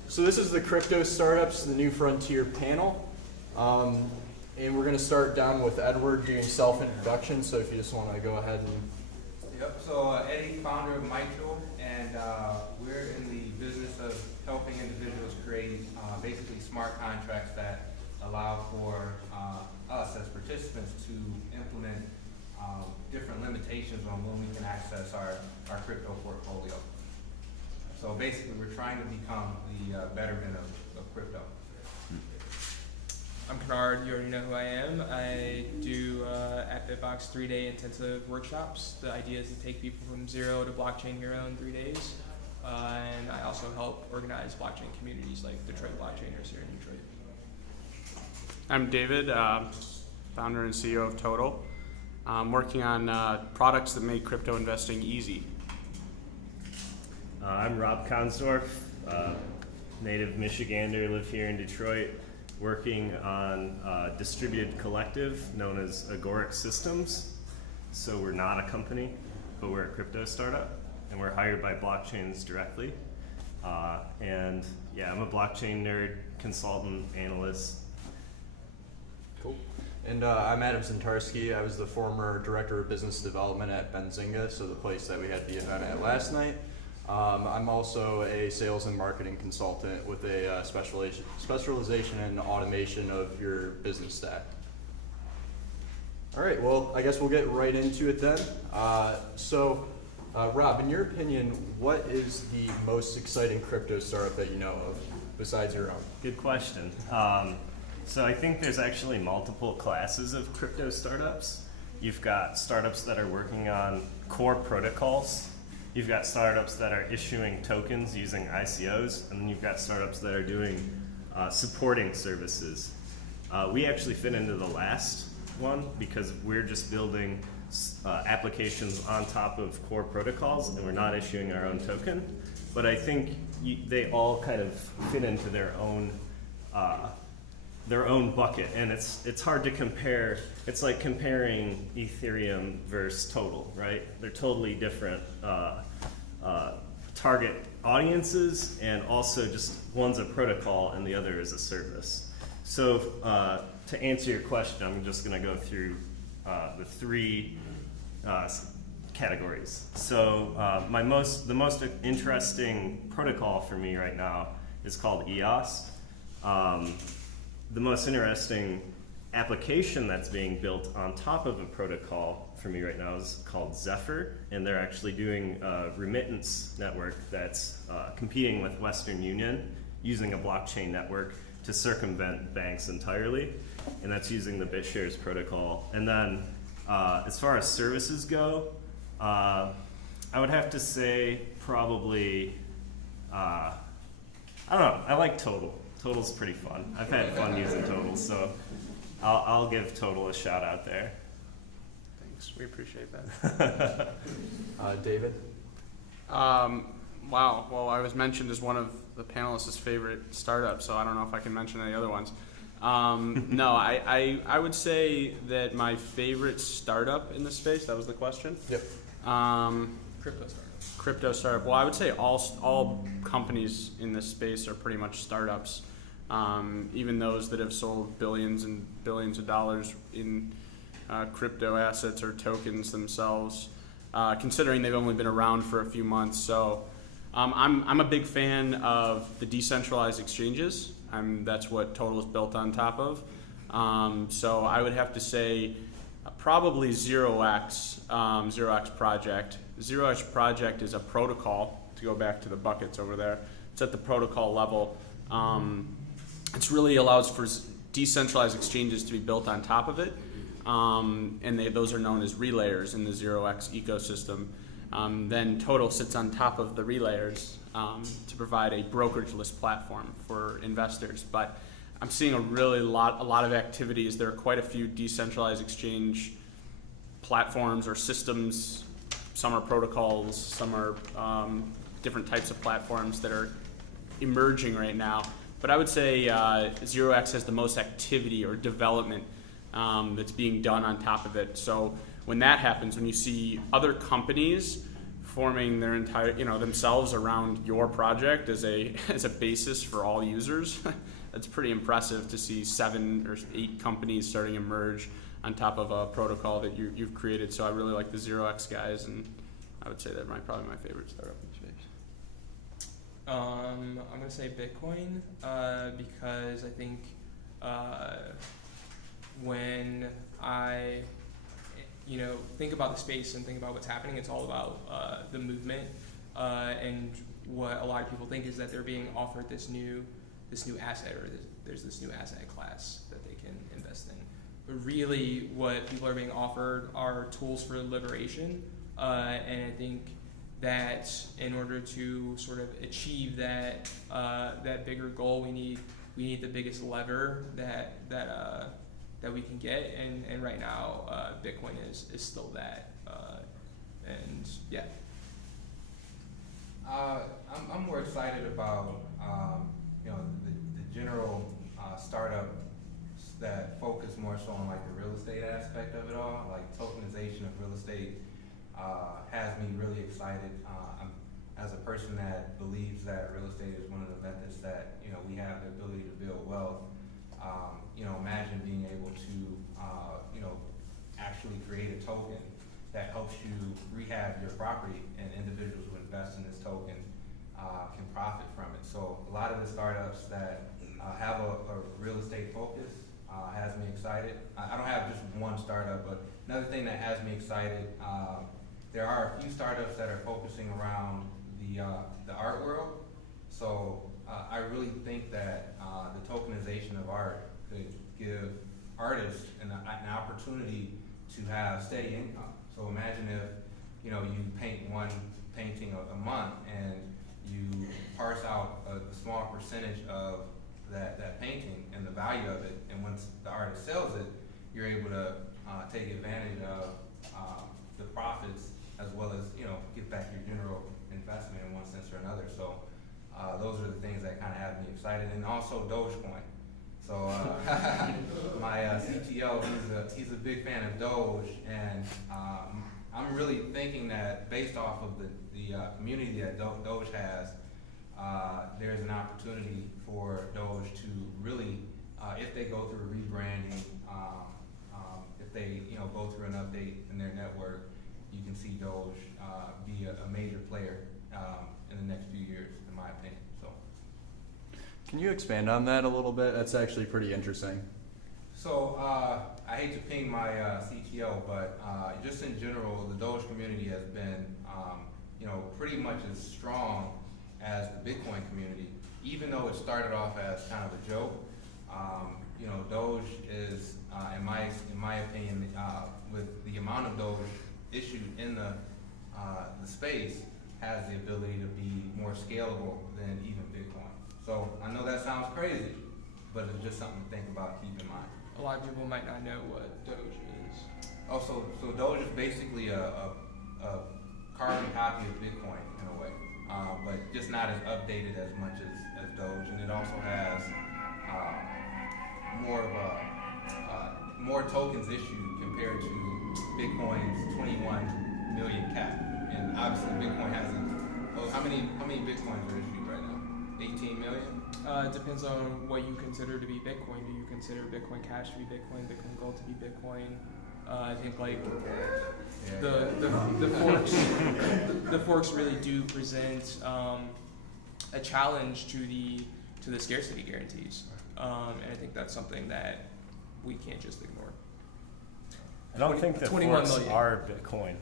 this is the Crypto Startups, the New Frontier panel, and we're gonna start down with Edward doing self-introduction. So if you just want to go ahead and. Yep, so Eddie, founder of Mytual, and we're in the business of helping individuals create basically smart contracts that allow for us as participants to implement different limitations on when we can access our crypto portfolio. So basically we're trying to become the betterment of crypto. I'm Kinnard, you already know who I am. I do at Bitbox 3-day intensive workshops. The idea is to take people from zero to blockchain hero in 3 days. And I also help organize blockchain communities like Detroit Blockchainers here in Detroit. I'm David, founder and CEO of Totle. I'm working on products that make crypto investing easy. I'm Rob Konsdorf, native Michigander, live here in Detroit, working on a distributed collective known as Agoric Systems. So we're not a company, but we're a crypto startup, and we're hired by blockchains directly. And yeah, I'm a blockchain nerd, consultant, analyst. Cool. And I'm Adam Zientarski. I was the former director of business development at Benzinga, so the place that we had the event at last night. I'm also a sales and marketing consultant with a specialization in automation of your business stack. All right, well, I guess we'll get right into it then. Rob, in your opinion, what is the most exciting crypto startup that you know of besides your own? Good question. So I think there's actually multiple classes of crypto startups. You've got startups that are working on core protocols. You've got startups that are issuing tokens using ICOs, and then you've got startups that are doing supporting services. We actually fit into the last one because we're just building applications on top of core protocols, and we're not issuing our own token. But I think they all kind of fit into their own bucket, and it's hard to compare. It's like comparing Ethereum versus Totle, right? They're totally different target audiences, and also just one's a protocol and the other is a service. So to answer your question, I'm just going to go through the three categories. So the most interesting protocol for me right now is called EOS. The most interesting application that's being built on top of a protocol for me right now is called Zephyr, and they're actually doing a remittance network that's competing with Western Union using a blockchain network to circumvent banks entirely, and that's using the BitShares protocol. And then as far as services go, I would have to say probably, I don't know, I like Totle. Totle's pretty fun. I've had fun using Totle, so I'll give Totle a shout out there. Thanks, we appreciate that. David? Wow, well, I was mentioned as one of the panelists' favorite startups, so I don't know if I can mention any other ones. No, I would say that my favorite startup in this space, that was the question? Yep. Crypto startup. Crypto startup. Well, I would say all companies in this space are pretty much startups. Even those that have sold billions and billions of dollars in crypto assets or tokens themselves, considering they've only been around for a few months. So I'm a big fan of the decentralized exchanges. That's what Totle is built on top of. So I would have to say probably 0x project. 0x project is a protocol, to go back to the buckets over there. It's at the protocol level. It really allows for decentralized exchanges to be built on top of it. And those are known as relayers in the 0x ecosystem. Then Totle sits on top of the relayers to provide a brokerage-less platform for investors. But I'm seeing a lot of activities. There are quite a few decentralized exchange platforms or systems. Some are protocols, some are different types of platforms that are emerging right now. But I would say 0x has the most activity or development that's being done on top of it. So when that happens, when you see other companies forming their entire, themselves around your project as a basis for all users, that's pretty impressive to see 7 or 8 companies starting to emerge on top of a protocol that you've created. So I really like the 0x guys, and I would say they're probably my favorite startup in the space. I'm going to say Bitcoin because I think when I think about the space and think about what's happening, it's all about the movement, and what a lot of people think is that they're being offered this new asset, or there's this new asset class that they can invest in. But really, what people are being offered are tools for liberation, and I think that in order to sort of achieve that bigger goal, we need the biggest lever that we can get, and right now Bitcoin is still that, and yeah. I'm more excited about the general startups that focus more so on like the real estate aspect of it all, like tokenization of real estate. Has me really excited. As a person that believes that real estate is one of the methods that we have the ability to build wealth. Imagine being able to actually create a token that helps you rehab your property, and individuals who invest in this token can profit from it. So a lot of the startups that have a real estate focus has me excited. I don't have just one startup, but another thing that has me excited. There are a few startups that are focusing around the art world. So I really think that the tokenization of art could give artists an opportunity to have steady income. So imagine if you paint one painting a month, and you parse out a small percentage of that painting and the value of it, and once the artist sells it, you're able to take advantage of the profits, as well as get back your general investment in one sense or another. So those are the things that kind of have me excited, and also Dogecoin. So my CTO, he's a big fan of Doge, and I'm really thinking that based off of the community that Doge has, there's an opportunity for Doge to really, if they go through a rebranding, if they go through an update in their network, you can see Doge be a major player in the next few years, in my opinion. So, can you expand on that a little bit? That's actually pretty interesting. So I hate to ping my CTO, but just in general, the Doge community has been pretty much as strong as the Bitcoin community, even though it started off as kind of a joke. Doge is, in my opinion, with the amount of Doge issued in the space, has the ability to be more scalable than even Bitcoin. So I know that sounds crazy, but it's just something to think about, keep in mind. A lot of people might not know what Doge is. Oh, so Doge is basically a carbon copy of Bitcoin in a way, but just not as updated as much as Doge, and it also has more tokens issued compared to Bitcoin's 21 million cap. And obviously Bitcoin hasn't. How many Bitcoins are issued right now? 18 million? It depends on what you consider to be Bitcoin. Do you consider Bitcoin Cash to be Bitcoin, Bitcoin Gold to be Bitcoin? I think like the forks really do present a challenge to the scarcity guarantees, and I think that's something that we can't just ignore. I don't think that 21 forks million. are Bitcoin.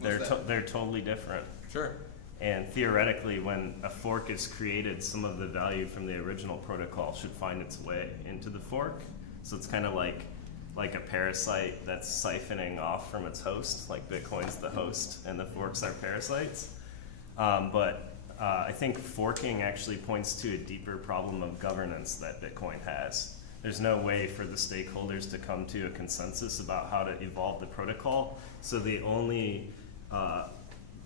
They're totally different. Sure. And theoretically, when a fork is created, some of the value from the original protocol should find its way into the fork. So it's kind of like a parasite that's siphoning off from its host, like Bitcoin's the host and the forks are parasites. But I think forking actually points to a deeper problem of governance that Bitcoin has. There's no way for the stakeholders to come to a consensus about how to evolve the protocol. So the only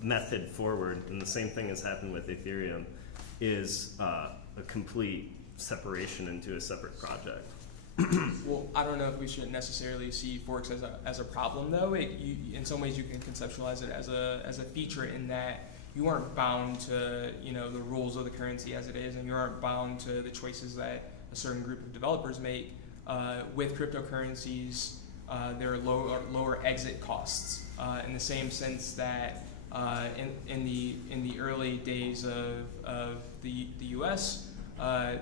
method forward, and the same thing has happened with Ethereum, is a complete separation into a separate project. Well, I don't know if we should necessarily see forks as a problem, though. In some ways, you can conceptualize it as a feature in that you aren't bound to the rules of the currency as it is, and you aren't bound to the choices that a certain group of developers make. With cryptocurrencies, there are lower exit costs in the same sense that in the early days of the U.S.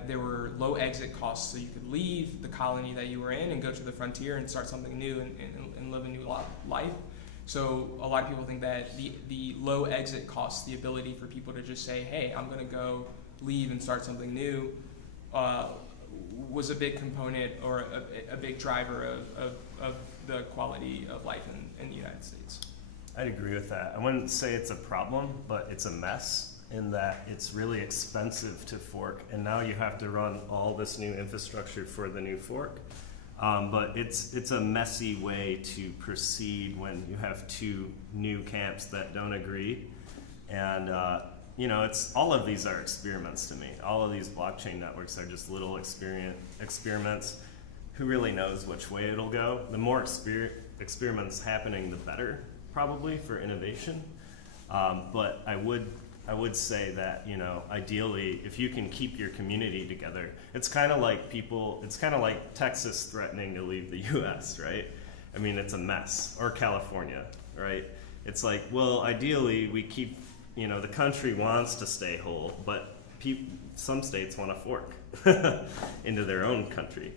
There were low exit costs, so you could leave the colony that you were in and go to the frontier and start something new and live a new life. So a lot of people think that the low exit costs, the ability for people to just say, hey, I'm going to go leave and start something new, was a big component or a big driver of the quality of life in the United States. I'd agree with that. I wouldn't say it's a problem, but it's a mess in that it's really expensive to fork, and now you have to run all this new infrastructure for the new fork. But it's a messy way to proceed when you have two new camps that don't agree. And it's all of these are experiments to me. All of these blockchain networks are just little experiments. Who really knows which way it'll go? The more experiments happening, the better, probably, for innovation. But I would say that, ideally, if you can keep your community together, it's kind of like Texas threatening to leave the US, right? I mean, it's a mess. Or California, right? It's like, well, ideally, we keep, the country wants to stay whole, but some states want to fork into their own country.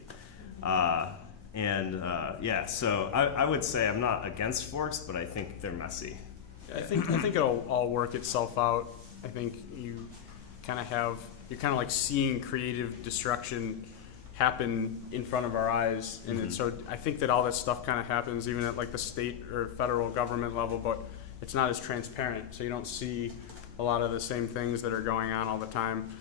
So I would say I'm not against forks, but I think they're messy. I think it'll all work itself out. I think you're kind of like seeing creative destruction happen in front of our eyes, and so I think that all that stuff kind of happens even at like the state or federal government level, but it's not as transparent, so you don't see a lot of the same things that are going on all the time.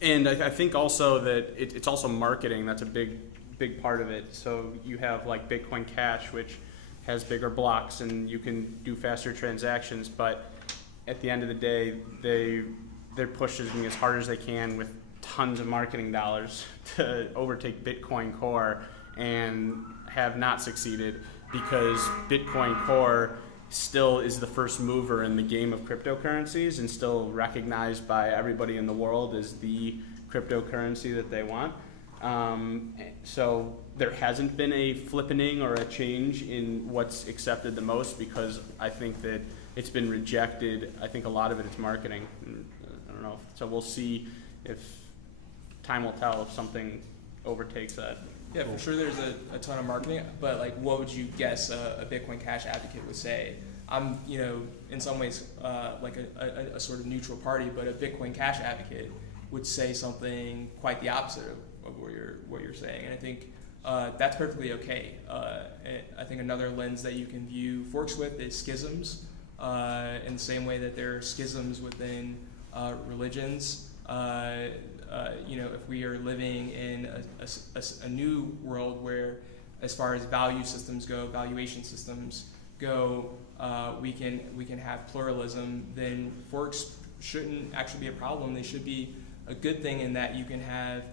And I think also that it's also marketing. That's a big part of it. So you have like Bitcoin Cash, which has bigger blocks and you can do faster transactions, but at the end of the day, they're pushing as hard as they can with tons of marketing dollars to overtake Bitcoin Core and have not succeeded because Bitcoin Core still is the first mover in the game of cryptocurrencies and still recognized by everybody in the world as the cryptocurrency that they want. So there hasn't been a flippening or a change in what's accepted the most because I think that it's been rejected. I think a lot of it is marketing. I don't know. So we'll see if time will tell if something overtakes that. Yeah, for sure there's a ton of marketing, but like what would you guess a Bitcoin Cash advocate would say? I'm, in some ways like a sort of neutral party, but a Bitcoin Cash advocate would say something quite the opposite of what you're saying, and I think that's perfectly okay. I think another lens that you can view forks with is schisms, in the same way that there are schisms within religions. If we are living in a new world where, as far as value systems go, valuation systems go, we can have pluralism, then forks shouldn't actually be a problem. They should be a good thing in that you can have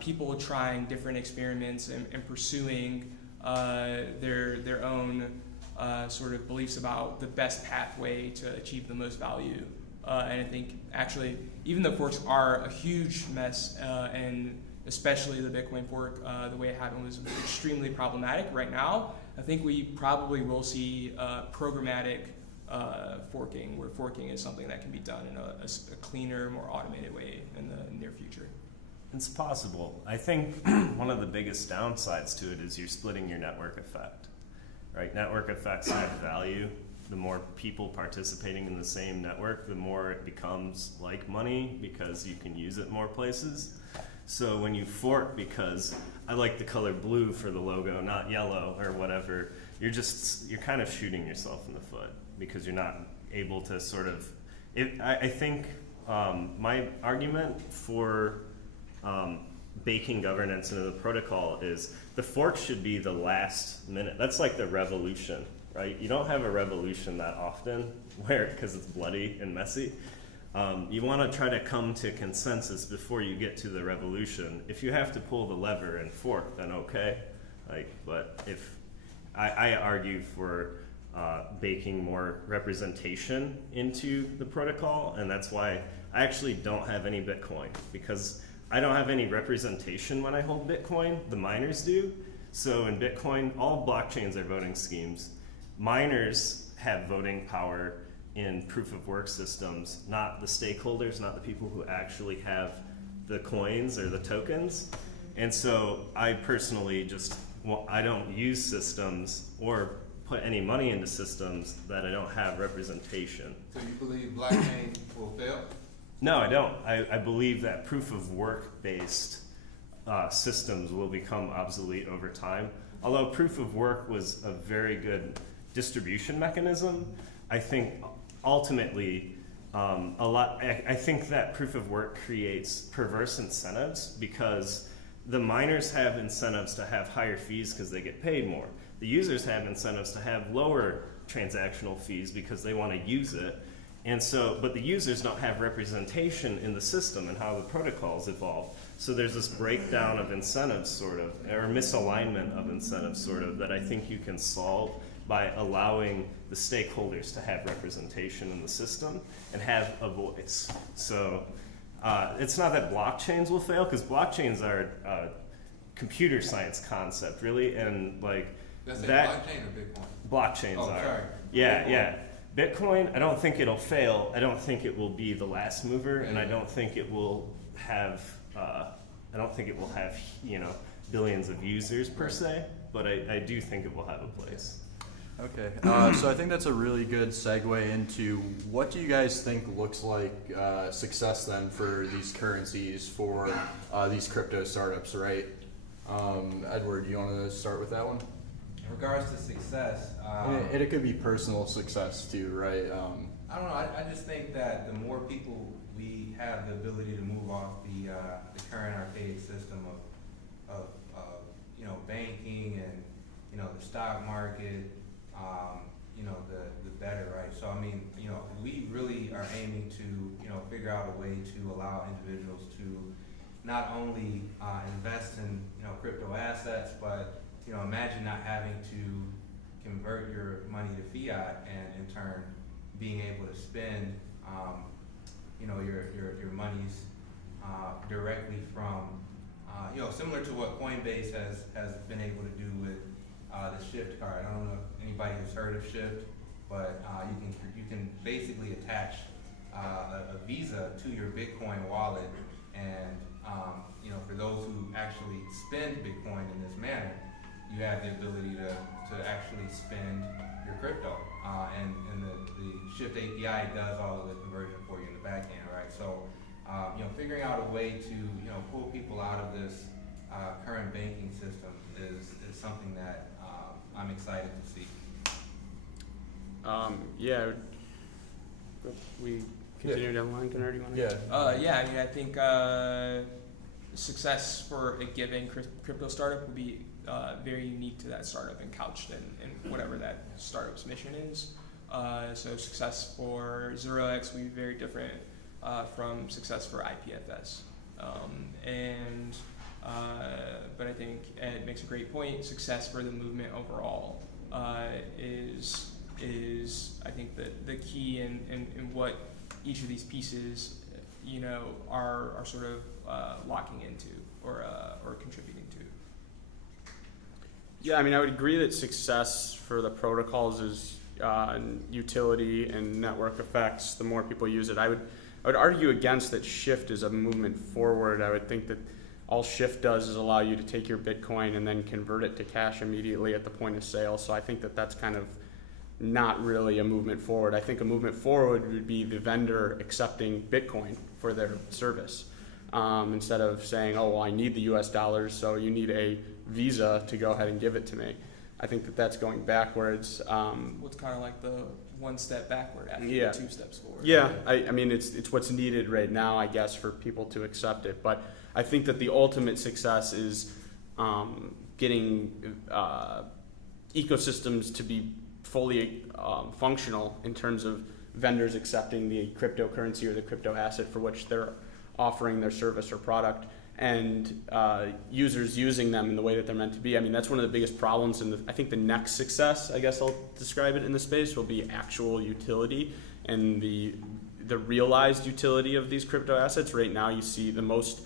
people trying different experiments and pursuing their own sort of beliefs about the best pathway to achieve the most value. And I think actually, even though forks are a huge mess and especially the Bitcoin fork, the way it happened was extremely problematic. Right now, I think we probably will see programmatic forking, where forking is something that can be done in a cleaner, more automated way in the near future. It's possible. I think one of the biggest downsides to it is you're splitting your network effect, right? Network effects have value. The more people participating in the same network, the more it becomes like money because you can use it more places. So when you fork because I like the color blue for the logo, not yellow or whatever, you're kind of shooting yourself in the foot because you're not able to sort of, I think my argument for baking governance into the protocol is the fork should be the last minute. That's like the revolution, right? You don't have a revolution that often because it's bloody and messy. You want to try to come to consensus before you get to the revolution. If you have to pull the lever and fork, then okay. But if I argue for baking more representation into the protocol, and that's why I actually don't have any Bitcoin, because I don't have any representation when I hold Bitcoin. The miners do. So in Bitcoin, all blockchains are voting schemes. Miners have voting power in proof of work systems, not the stakeholders, not the people who actually have the coins or the tokens. And so I personally I don't use systems or put any money into systems that I don't have representation. So you believe blockchain will fail? No, I don't. I believe that proof of work based systems will become obsolete over time. Although proof of work was a very good distribution mechanism, I think ultimately I think that proof of work creates perverse incentives because the miners have incentives to have higher fees because they get paid more. The users have incentives to have lower transactional fees because they want to use it. And so, but the users don't have representation in the system and how the protocols evolve. So there's this breakdown of incentives sort of, or misalignment of incentives sort of, that I think you can solve by allowing the stakeholders to have representation in the system and have a voice. So it's not that blockchains will fail, because blockchains are a computer science concept, really, and like That's that. Blockchain or Bitcoin? Blockchains are. Sorry. Yeah, Bitcoin. yeah. Bitcoin, I don't think it'll fail. I don't think it will be the last mover, and I don't think it will have. I don't think it will have billions of users per se, but I do think it will have a place. Okay, so I think that's a really good segue into what do you guys think looks like success then for these currencies, for these crypto startups, right? Edward, do you want to start with that one? In regards to success, It could be personal success too, right? I don't know. I just think that the more people we have the ability to move off the current archaic system of banking and the stock market, the better, right? So I mean, we really are aiming to figure out a way to allow individuals to not only invest in crypto assets, but imagine not having to convert your money to fiat and in turn being able to spend your monies directly from similar to what Coinbase has been able to do with the Shift card. I don't know if anybody has heard of Shift, but you can basically attach a Visa to your Bitcoin wallet, and for those who actually spend Bitcoin in this manner, you have the ability to actually spend your crypto, and the Shift API does all of the conversion for you in the back end, right? So, figuring out a way to pull people out of this current banking system is something that I'm excited to see. We continue down the line. Kinnard, do you want to? I mean, I think success for a given crypto startup would be very unique to that startup and couched in whatever that startup's mission is. So success for 0x would be very different from success for IPFS. But I think Ed makes a great point. Success for the movement overall is I think the key in what each of these pieces are sort of locking into or contributing to. Yeah, I mean, I would agree that success for the protocols is utility and network effects. The more people use it, I would argue against that Shift is a movement forward. I would think that all Shift does is allow you to take your Bitcoin and then convert it to cash immediately at the point of sale. So I think that that's kind of not really a movement forward. I think a movement forward would be the vendor accepting Bitcoin for their service. Instead of saying, oh, well, I need the US dollars, so you need a Visa to go ahead and give it to me. I think that that's going backwards. It's kind of like the one step backward after Yeah. the 2 steps forward. Yeah, I mean, it's what's needed right now, I guess, for people to accept it. But I think that the ultimate success is getting ecosystems to be fully functional in terms of vendors accepting the cryptocurrency or the crypto asset for which they're offering their service or product, and users using them in the way that they're meant to be. I mean, that's one of the biggest problems, and I think the next success, I guess I'll describe it in the space, will be actual utility and the realized utility of these crypto assets. Right now, you see the most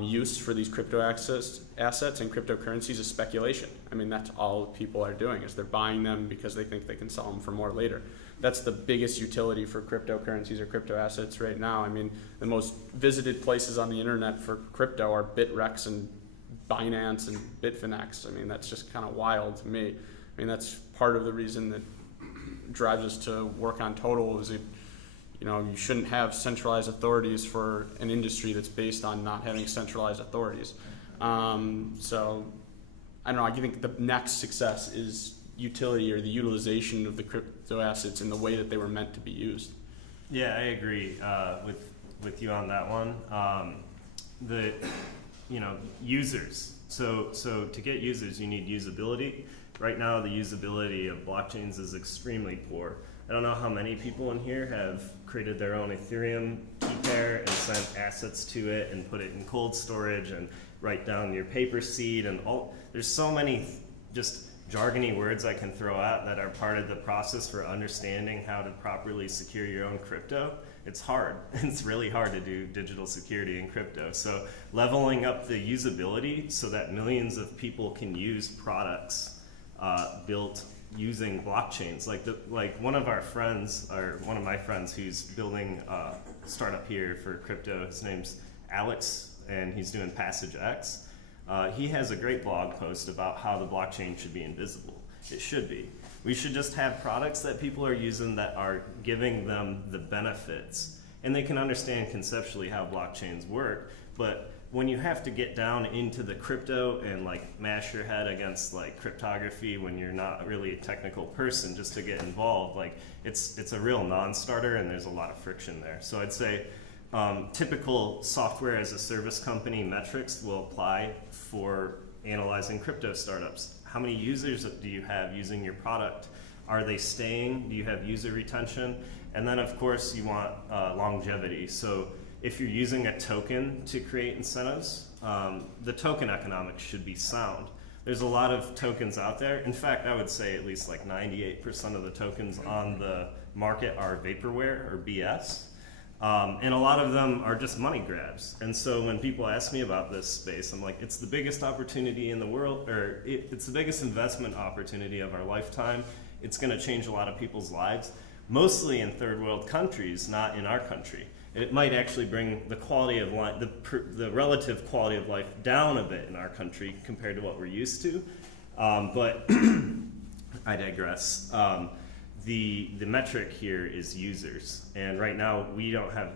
use for these crypto assets and cryptocurrencies is speculation. I mean, that's all people are doing, is they're buying them because they think they can sell them for more later. That's the biggest utility for cryptocurrencies or crypto assets right now. I mean, the most visited places on the internet for crypto are Bitrex and Binance and Bitfinex. I mean, that's just kind of wild to me. I mean, that's part of the reason that drives us to work on Totle is you shouldn't have centralized authorities for an industry that's based on not having centralized authorities. So I don't know, I think the next success is utility or the utilization of the crypto assets in the way that they were meant to be used. Yeah, I agree with you on that one. Users. So to get users, you need usability. Right now, the usability of blockchains is extremely poor. I don't know how many people in here have created their own Ethereum key pair and sent assets to it and put it in cold storage and write down your paper seed and all. There's so many just jargony words I can throw out that are part of the process for understanding how to properly secure your own crypto. It's hard. It's really hard to do digital security in crypto. So leveling up the usability so that millions of people can use products built using blockchains. Like one of our friends, or one of my friends who's building a startup here for crypto, his name's Alex, and he's doing Passage X. He has a great blog post about how the blockchain should be invisible. It should be. We should just have products that people are using that are giving them the benefits. And they can understand conceptually how blockchains work, but when you have to get down into the crypto and like mash your head against like cryptography when you're not really a technical person just to get involved, like it's a real non-starter and there's a lot of friction there. So I'd say typical software as a service company metrics will apply for analyzing crypto startups. How many users do you have using your product? Are they staying? Do you have user retention? And then of course you want longevity. So if you're using a token to create incentives, the token economics should be sound. There's a lot of tokens out there. In fact, I would say at least like 98% of the tokens on the market are vaporware or BS. And a lot of them are just money grabs. And so when people ask me about this space, I'm like, it's the biggest opportunity in the world, or it's the biggest investment opportunity of our lifetime. It's gonna change a lot of people's lives, mostly in third world countries, not in our country. It might actually bring the quality of life, the relative quality of life down a bit in our country compared to what we're used to. But I digress. The metric here is users, and right now we don't have,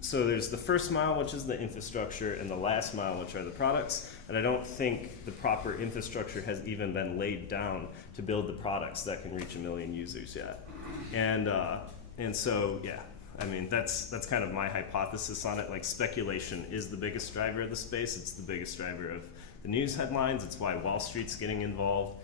so there's the first mile, which is the infrastructure, and the last mile, which are the products, and I don't think the proper infrastructure has even been laid down to build the products that can reach 1 million users yet. And so, yeah, I mean, that's kind of my hypothesis on it. Like, speculation is the biggest driver of the space. It's the biggest driver of the news headlines. It's why Wall Street's getting involved.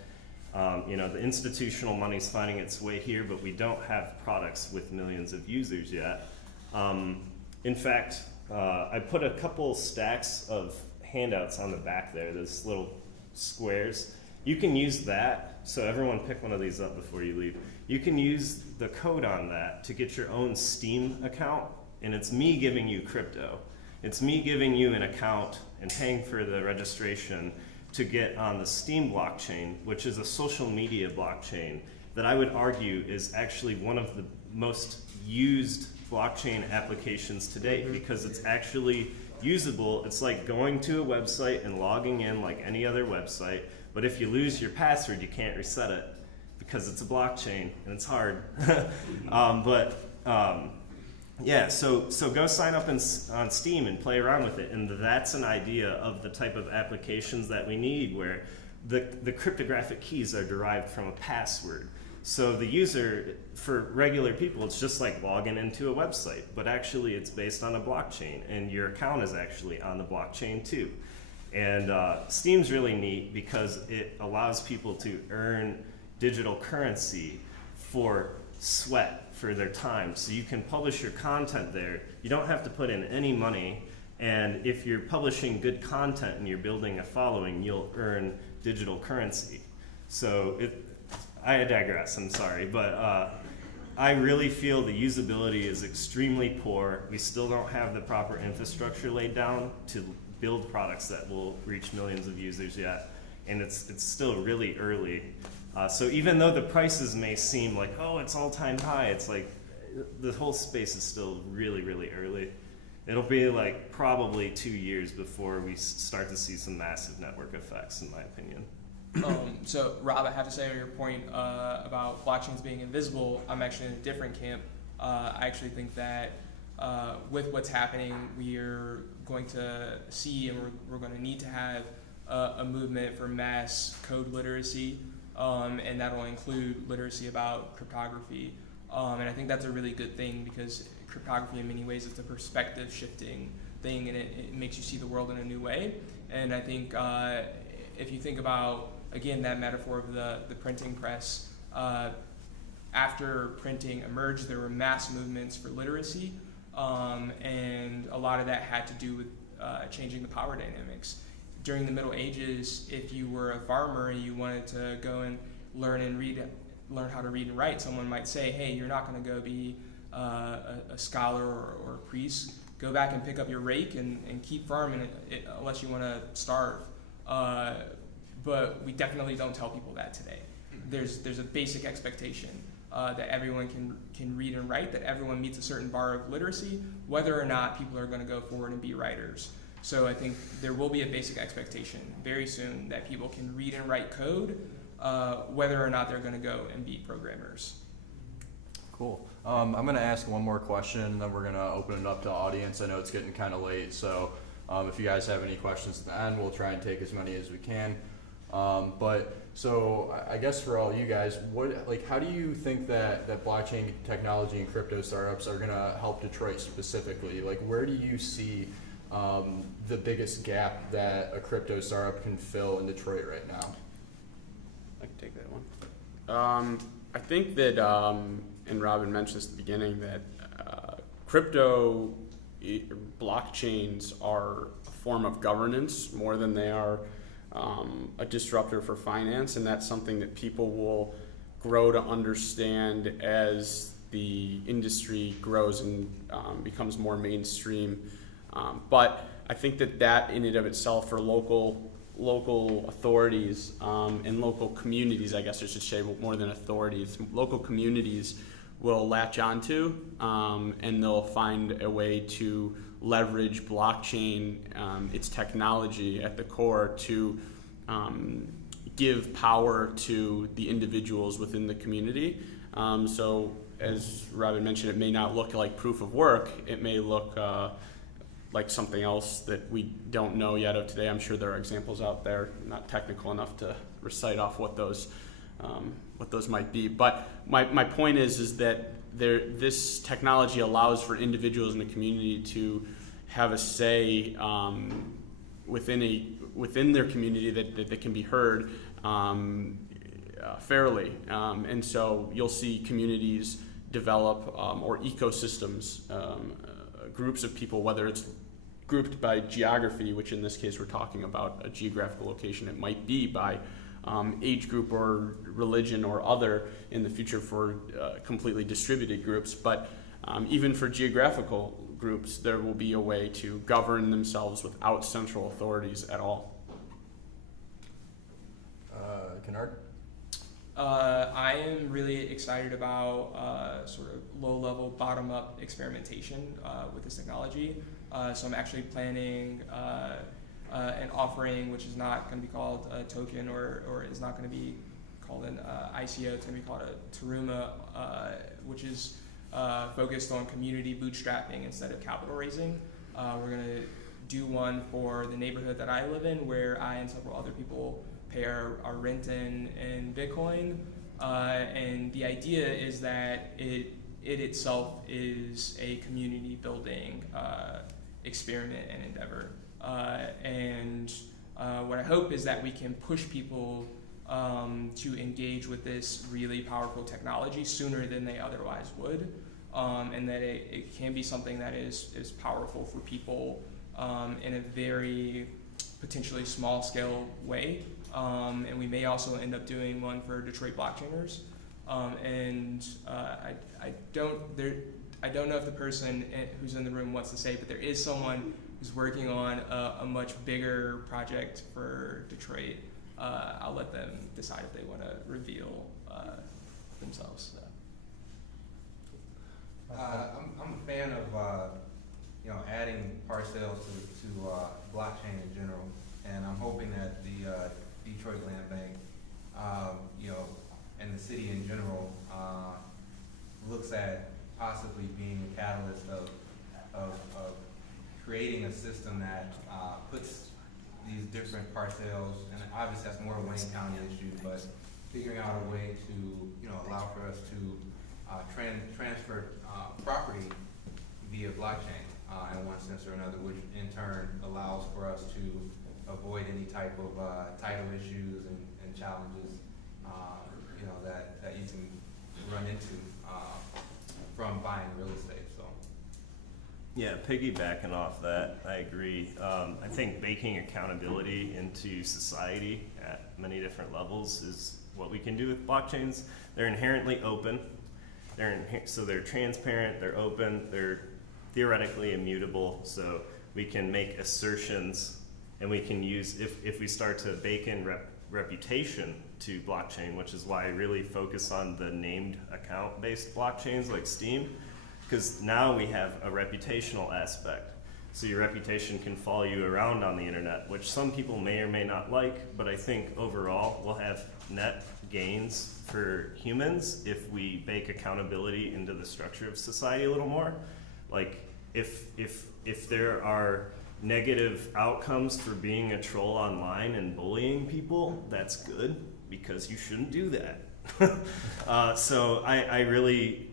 The institutional money's finding its way here, but we don't have products with millions of users yet. In fact, I put a couple stacks of handouts on the back there, those little squares. You can use that, so everyone pick one of these up before you leave. You can use the code on that to get your own Steam account and it's me giving you crypto. It's me giving you an account and paying for the registration to get on the Steam blockchain, which is a social media blockchain that I would argue is actually one of the most used blockchain applications today, because it's actually usable. It's like going to a website and logging in like any other website, but if you lose your password, you can't reset it because it's a blockchain and it's hard. Yeah, so go sign up on Steam and play around with it, and that's an idea of the type of applications that we need, where the cryptographic keys are derived from a password. So the user, for regular people, it's just like logging into a website, but actually it's based on a blockchain, and your account is actually on the blockchain too. And Steam's really neat because it allows people to earn digital currency for sweat, for their time. So you can publish your content there. You don't have to put in any money, and if you're publishing good content and you're building a following, you'll earn digital currency. So I digress, I'm sorry, but I really feel the usability is extremely poor. We still don't have the proper infrastructure laid down to build products that will reach millions of users yet, and it's still really early. So even though the prices may seem like, oh, it's all-time high, it's like the whole space is still really, really early. It'll be like probably 2 years before we start to see some massive network effects, in my opinion. So Rob, I have to say on your point about blockchains being invisible, I'm actually in a different camp. I actually think that with what's happening, we are going to see, and we're going to need to have a movement for mass code literacy. And that'll include literacy about cryptography. And I think that's a really good thing, because cryptography in many ways is a perspective shifting thing, and it makes you see the world in a new way. And I think if you think about, again, that metaphor of the printing press, after printing emerged, there were mass movements for literacy, and a lot of that had to do with changing the power dynamics. During the Middle Ages, if you were a farmer and you wanted to go and learn how to read and write, someone might say, hey, you're not going to go be a scholar or a priest. Go back and pick up your rake and keep farming unless you want to starve. But we definitely don't tell people that today. There's a basic expectation that everyone can read and write, that everyone meets a certain bar of literacy, whether or not people are going to go forward and be writers. So I think there will be a basic expectation very soon that people can read and write code, whether or not they're going to go and be programmers. Cool. I'm going to ask one more question, and then we're going to open it up to the audience. I know it's getting kind of late, so if you guys have any questions at the end, we'll try and take as many as we can. So I guess for all you guys, how do you think that blockchain technology and crypto startups are going to help Detroit specifically? Like, where do you see the biggest gap that a crypto startup can fill in Detroit right now? I can take that one. I think that, and Robin mentioned this at the beginning, that crypto blockchains are a form of governance more than they are a disruptor for finance, and that's something that people will grow to understand as the industry grows and becomes more mainstream. But I think that in and of itself, for local authorities and local communities, I guess I should say more than authorities, local communities will latch onto, and they'll find a way to leverage blockchain, its technology at the core, to give power to the individuals within the community. So as Robin mentioned, it may not look like proof of work. It may look like something else that we don't know yet of today. I'm sure there are examples out there, not technical enough to recite off what those might be. But my point is that this technology allows for individuals in the community to have a say within their community that can be heard fairly. And so you'll see communities develop or ecosystems, groups of people, whether it's grouped by geography, which in this case we're talking about a geographical location. It might be by age group or religion or other in the future for completely distributed groups. But even for geographical groups, there will be a way to govern themselves without central authorities at all. Kinnard? I am really excited about sort of low-level, bottom-up experimentation with this technology. So I'm actually planning an offering which is not going to be called a token or is not going to be called an ICO. It's going to be called a Teruma, which is focused on community bootstrapping instead of capital raising. We're going to do one for the neighborhood that I live in, where I and several other people pay our rent in Bitcoin. And the idea is that it itself is a community building experiment and endeavor. And what I hope is that we can push people to engage with this really powerful technology sooner than they otherwise would, and that it can be something that is powerful for people in a very potentially small scale way. And we may also end up doing one for Detroit blockchainers. I don't know if the person who's in the room wants to say, but there is someone who's working on a much bigger project for Detroit. I'll let them decide if they want to reveal themselves. I'm a fan of adding parcels to blockchain in general, and I'm hoping that the Detroit Land Bank, and the city in general, looks at possibly being a catalyst of creating a system that puts these different parcels, and obviously that's more a Wayne County issue, but figuring out a way to allow for us to transfer property via blockchain in one sense or another, which in turn allows for us to avoid any type of title issues and challenges that you can run into from buying real estate. So. Yeah, piggybacking off that, I agree. I think baking accountability into society at many different levels is what we can do with blockchains. They're inherently open. So they're transparent, they're open, they're theoretically immutable, so we can make assertions, and we can use, if we start to bake in reputation to blockchain, which is why I really focus on the named account-based blockchains like Steem, because now we have a reputational aspect. So your reputation can follow you around on the internet, which some people may or may not like, but I think overall we'll have net gains for humans if we bake accountability into the structure of society a little more. Like if there are negative outcomes for being a troll online and bullying people, that's good, because you shouldn't do that. So I really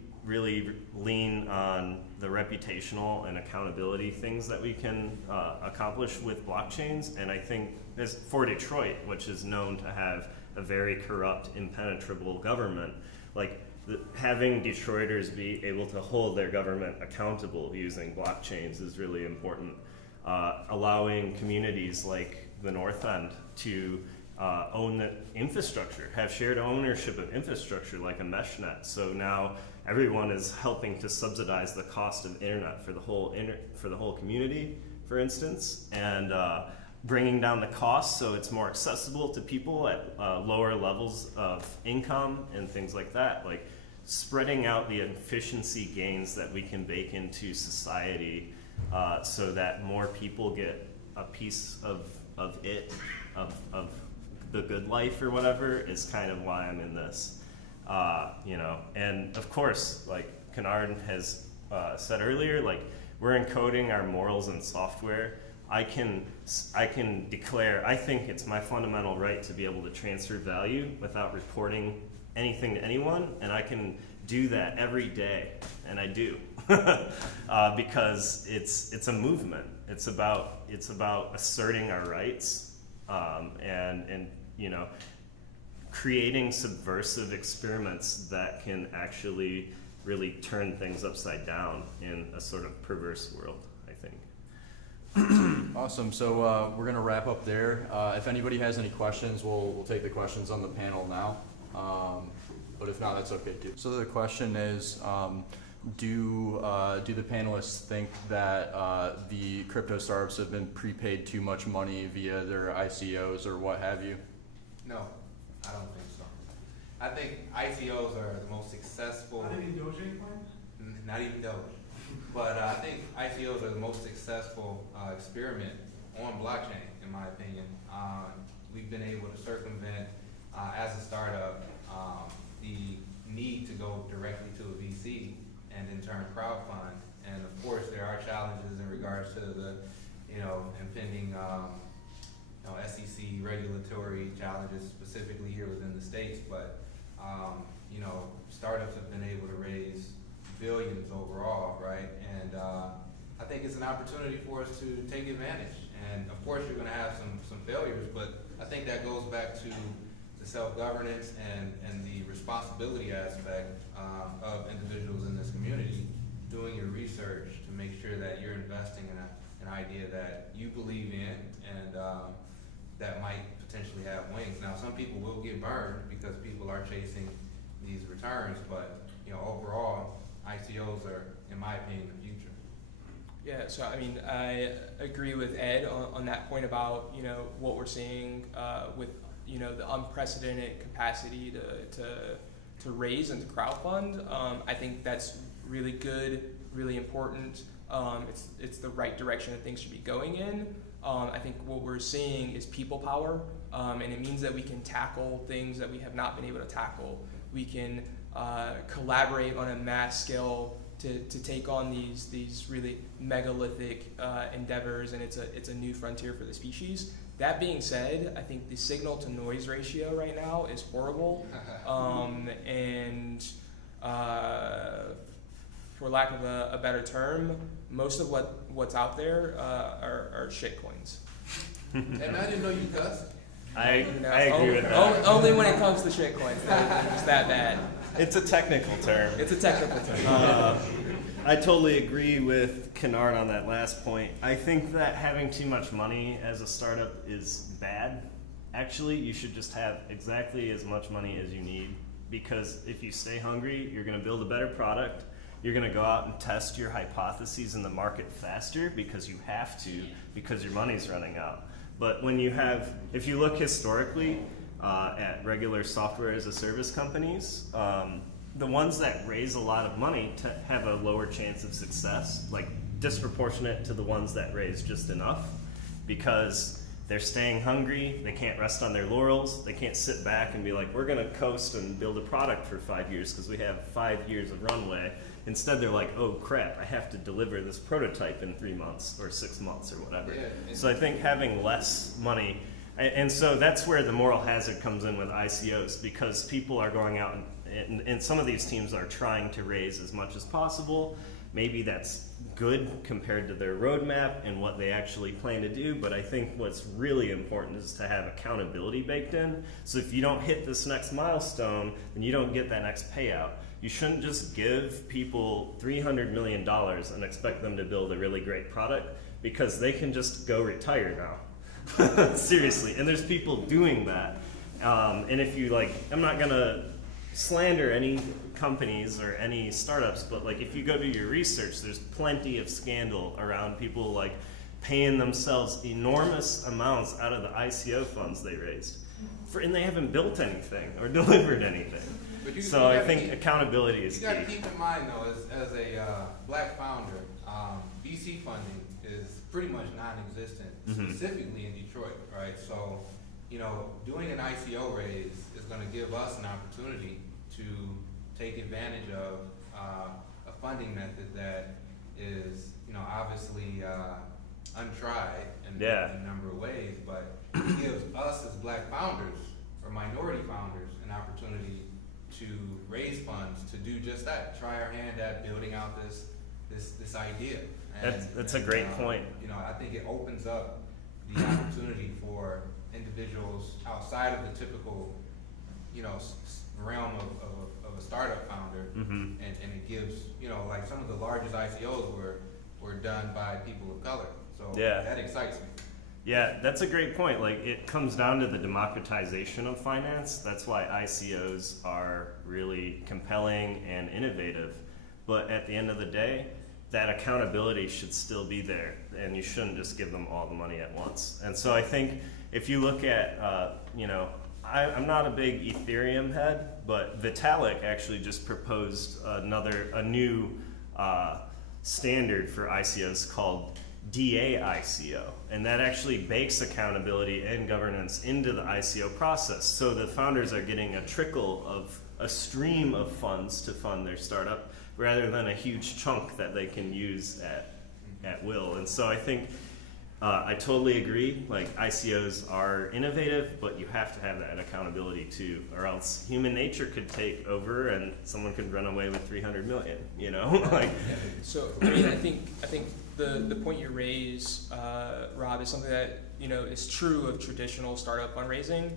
lean on the reputational and accountability things that we can accomplish with blockchains. And I think as for Detroit, which is known to have a very corrupt, impenetrable government, like having Detroiters be able to hold their government accountable using blockchains is really important. Allowing communities like the North End to own the infrastructure, have shared ownership of infrastructure like a meshnet. So now everyone is helping to subsidize the cost of internet for the whole community, for instance, and bringing down the cost so it's more accessible to people at lower levels of income and things like that. Like spreading out the efficiency gains that we can bake into society so that more people get a piece of the good life or whatever is kind of why I'm in this. And of course, like Kinnard has said earlier, like we're encoding our morals in software. I can declare, I think it's my fundamental right to be able to transfer value without reporting anything to anyone, and I can do that every day, and I do, because it's a movement. It's about asserting our rights, and creating subversive experiments that can actually really turn things upside down in a sort of perverse world, I think. Awesome. So we're going to wrap up there. If anybody has any questions, we'll take the questions on the panel now. But if not, that's okay too. So the question is, do the panelists think that the crypto startups have been prepaid too much money via their ICOs or what have you? No, I don't think so. I think ICOs are the most successful. Not even Dogecoin? Not even Doge. But I think ICOs are the most successful experiment on blockchain, in my opinion. We've been able to circumvent, as a startup, the need to go directly to a VC and in turn crowdfund. And of course, there are challenges in regards to the, impending, SEC regulatory challenges specifically here within the States. But, startups have been able to raise billions overall, right? And I think it's an opportunity for us to take advantage. And of course, you're going to have some failures, but I think that goes back to the self-governance and the responsibility aspect of individuals in this community, doing your research to make sure that you're investing in an idea that you believe in and that might potentially have wings. Now, some people will get burned because people are chasing these returns, but overall, ICOs are, in my opinion, the future. Yeah, so I mean, I agree with Ed on that point about what we're seeing with the unprecedented capacity to raise and to crowdfund. I think that's really good, really important. It's the right direction that things should be going in. I think what we're seeing is people power, and it means that we can tackle things that we have not been able to tackle. We can collaborate on a mass scale to take on these really megalithic endeavors, and it's a new frontier for the species. That being said, I think the signal to noise ratio right now is horrible, and for lack of a better term, most of what's out there are shitcoins. And I didn't know you cussed. I agree with that. Only when it comes to shitcoins, it's that bad. It's a technical term. It's a technical term. I totally agree with Kinnard on that last point. I think that having too much money as a startup is bad. Actually, you should just have exactly as much money as you need, because if you stay hungry, you're going to build a better product. You're going to go out and test your hypotheses in the market faster because you have to, because your money's running out. But when you have, if you look historically at regular software as a service companies, the ones that raise a lot of money have a lower chance of success, like disproportionate to the ones that raise just enough, because they're staying hungry, they can't rest on their laurels, they can't sit back and be like, we're gonna coast and build a product for 5 years because we have 5 years of runway. Instead, they're like, oh crap, I have to deliver this prototype in 3 months or 6 months or whatever. Yeah. So I think having less money, and so that's where the moral hazard comes in with ICOs, because people are going out and some of these teams are trying to raise as much as possible. Maybe that's good compared to their roadmap and what they actually plan to do, but I think what's really important is to have accountability baked in. So if you don't hit this next milestone, then you don't get that next payout. You shouldn't just give people $300 million and expect them to build a really great product, because they can just go retire now. Seriously, and there's people doing that. And if you I'm not gonna slander any companies or any startups, but if you go do your research, there's plenty of scandal around people paying themselves enormous amounts out of the ICO funds they raised, and they haven't built anything or delivered anything. So I think accountability is key. You got to keep in mind, though, as a black founder, VC funding is pretty much non-existent, specifically in Detroit, right? So, doing an ICO raise is going to give us an opportunity to take advantage of a funding method that is, obviously untried in a number of ways, but it gives us as black founders or minority founders an opportunity to raise funds to do just that. Try our hand at building out this idea. That's a great point. I think it opens up the opportunity for individuals outside of the typical, realm of a startup founder, and it gives, some of the largest ICOs were done by people of color. So that excites me. Yeah, that's a great point. It comes down to the democratization of finance. That's why ICOs are really compelling and innovative. but at the end of the day, that accountability should still be there, and you shouldn't just give them all the money at once. And so I think if you look at, I'm not a big Ethereum head, but Vitalik actually just proposed a new standard for ICOs called DAICO, and that actually bakes accountability and governance into the ICO process. So the founders are getting a trickle of a stream of funds to fund their startup, rather than a huge chunk that they can use at will. And so I think I totally agree. Like, ICOs are innovative, but you have to have that accountability too, or else human nature could take over and someone could run away with 300 million. You know, like. So I mean, I think the point you raise, Rob, is something that is true of traditional startup fundraising.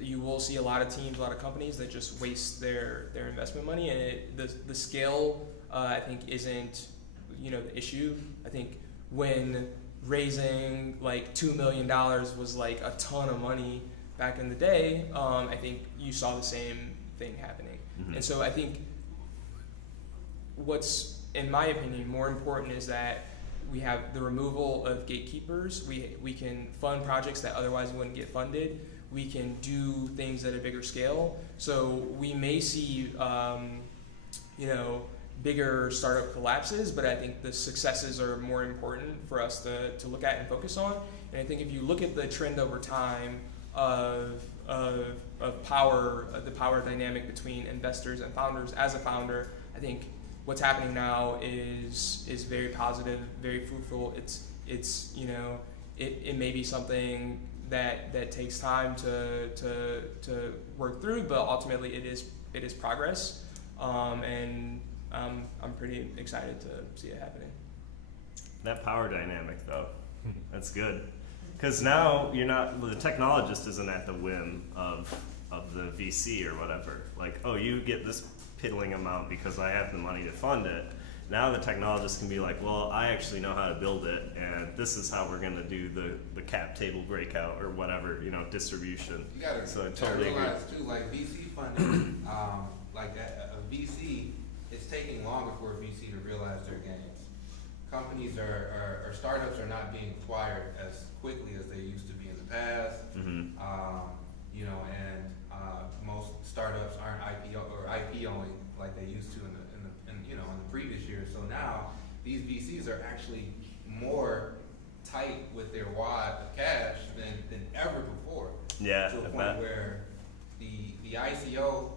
You will see a lot of teams, a lot of companies that just waste their investment money, and the scale I think isn't the issue. I think when raising like $2 million was like a ton of money back in the day, I think you saw the same thing happening. Mm-hmm. And so I think what's, in my opinion, more important is that we have the removal of gatekeepers. We can fund projects that otherwise wouldn't get funded. We can do things at a bigger scale. So we may see, bigger startup collapses, but I think the successes are more important for us to look at and focus on. And I think if you look at the trend over time of power, the power dynamic between investors and founders, as a founder, I think what's happening now is very positive, very fruitful. It may be something that takes time to work through, but ultimately it is progress, and I'm pretty excited to see it happening. That power dynamic, though, that's good, because now the technologist isn't at the whim of the VC or whatever. Like, oh, you get this piddling amount because I have the money to fund it. Now the technologist can be like, well, I actually know how to build it, and this is how we're going to do the cap table breakout or whatever, distribution. You got to realize too, like VC funding, like a VC, it's taking longer for a VC to realize their gains. Companies or startups are not being acquired as quickly as they used to be in the past. Mm-hmm. Most startups aren't IPOing like they used to in the previous years. So now these VCs are actually more tight with their wad of cash than ever before. Yeah, to a point where the ICO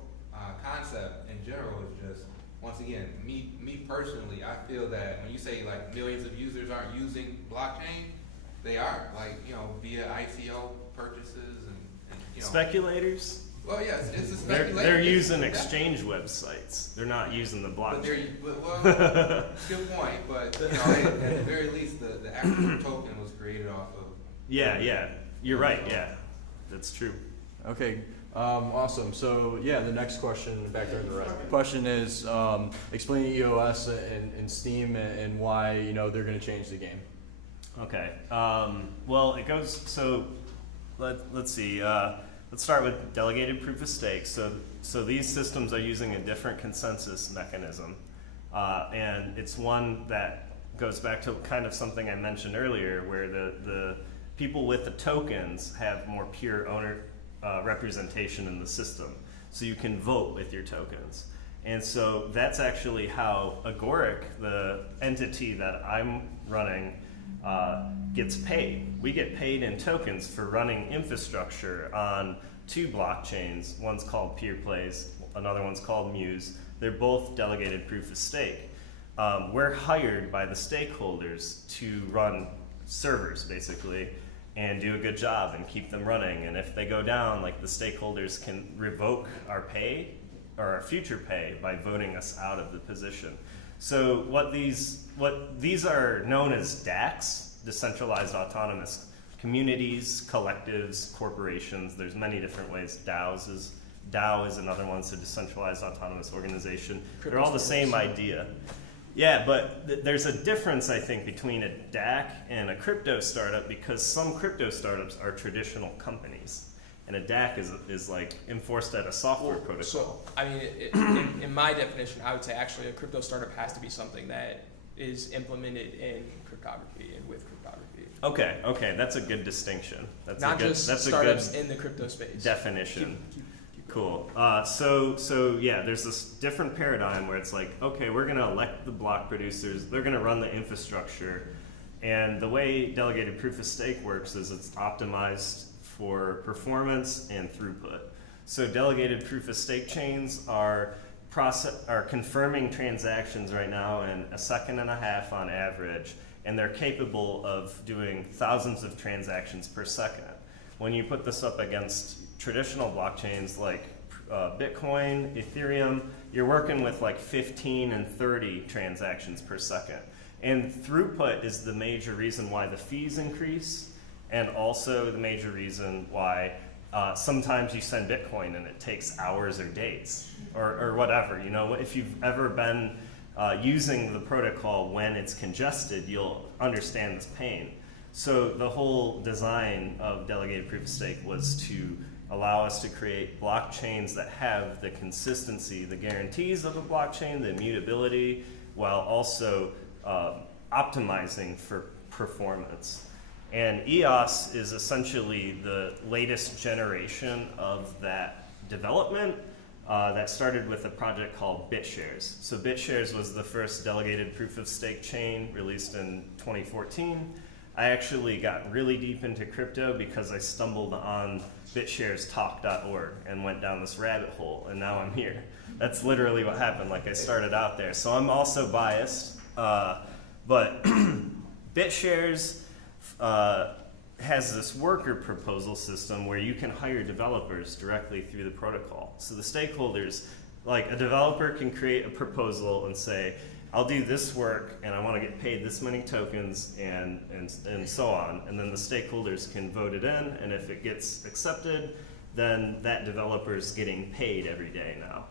concept in general is just, once again, me personally, I feel that when you say like millions of users aren't using blockchain, they are, like, via ICO purchases and speculators. Well, yes, it's a speculation. They're using exchange websites. They're not using the blockchain. Good point. But at the very least, the actual token was created off of. Yeah, you're right. Yeah, that's true. Okay, awesome. So the next question back there in the right. Question is explain EOS and Steam and why they're going to change the game. Okay. Well, it goes. So let's see. Let's start with delegated proof of stake. So these systems are using a different consensus mechanism, and it's one that goes back to kind of something I mentioned earlier, where the people with the tokens have more pure owner representation in the system. So you can vote with your tokens. And so that's actually how Agoric, the entity that I'm running, gets paid. We get paid in tokens for running infrastructure on two blockchains. One's called PeerPlays, another one's called Muse. They're both delegated proof of stake. We're hired by the stakeholders to run servers, basically, and do a good job and keep them running. And if they go down, like, the stakeholders can revoke our pay or our future pay by voting us out of the position. So what these are known as DACs, decentralized autonomous communities, collectives, corporations. There's many different ways. DAO is another one, so decentralized autonomous organization. They're all the same idea. Yeah, but there's a difference, I think, between a DAC and a crypto startup, because some crypto startups are traditional companies. and a DAC is like enforced at a software protocol. So, I mean, in my definition, I would say actually a crypto startup has to be something that is implemented in cryptography and with cryptography. Okay, that's a good distinction. That's Not a good, just that's startups a good in the crypto space. definition. Keep Cool. So yeah, there's this different paradigm where it's like, okay, we're going to elect the block producers. They're going to run the infrastructure. And the way delegated proof of stake works is it's optimized for performance and throughput. So delegated proof of stake chains are confirming transactions right now in 1.5 seconds on average, and they're capable of doing thousands of transactions per second. When you put this up against traditional blockchains like Bitcoin, Ethereum, you're working with like 15 and 30 transactions per second. And throughput is the major reason why the fees increase, and also the major reason why sometimes you send Bitcoin and it takes hours or days or whatever. You know, if you've ever been using the protocol when it's congested, you'll understand this pain. So the whole design of delegated proof of stake was to allow us to create blockchains that have the consistency, the guarantees of a blockchain, the immutability, while also optimizing for performance. And EOS is essentially the latest generation of that development that started with a project called BitShares. So BitShares was the first delegated proof of stake chain released in 2014. I actually got really deep into crypto because I stumbled on bitsharestalk.org and went down this rabbit hole, and now I'm here. That's literally what happened. Like, I started out there. So I'm also biased, but BitShares has this worker proposal system where you can hire developers directly through the protocol. So the stakeholders, like a developer can create a proposal and say, I'll do this work and I want to get paid this many tokens and so on. And then the stakeholders can vote it in, and if it gets accepted, then that developer's getting paid every day now.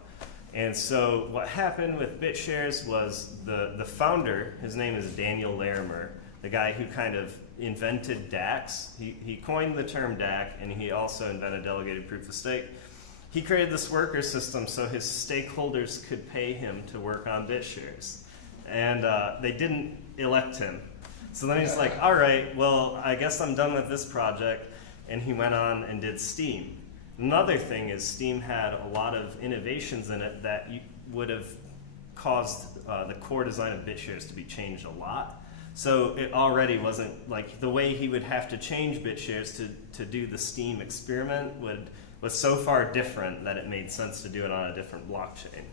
And so what happened with BitShares was the founder, his name is Daniel Larimer, the guy who kind of invented DACs. He coined the term DAC, and he also invented delegated proof of stake. He created this worker system so his stakeholders could pay him to work on BitShares. And they didn't elect him. So then he's like, all right, well, I guess I'm done with this project. And he went on and did Steem. Another thing is Steem had a lot of innovations in it that would have caused the core design of BitShares to be changed a lot. So it already wasn't like the way he would have to change BitShares to do the Steem experiment was so far different that it made sense to do it on a different blockchain.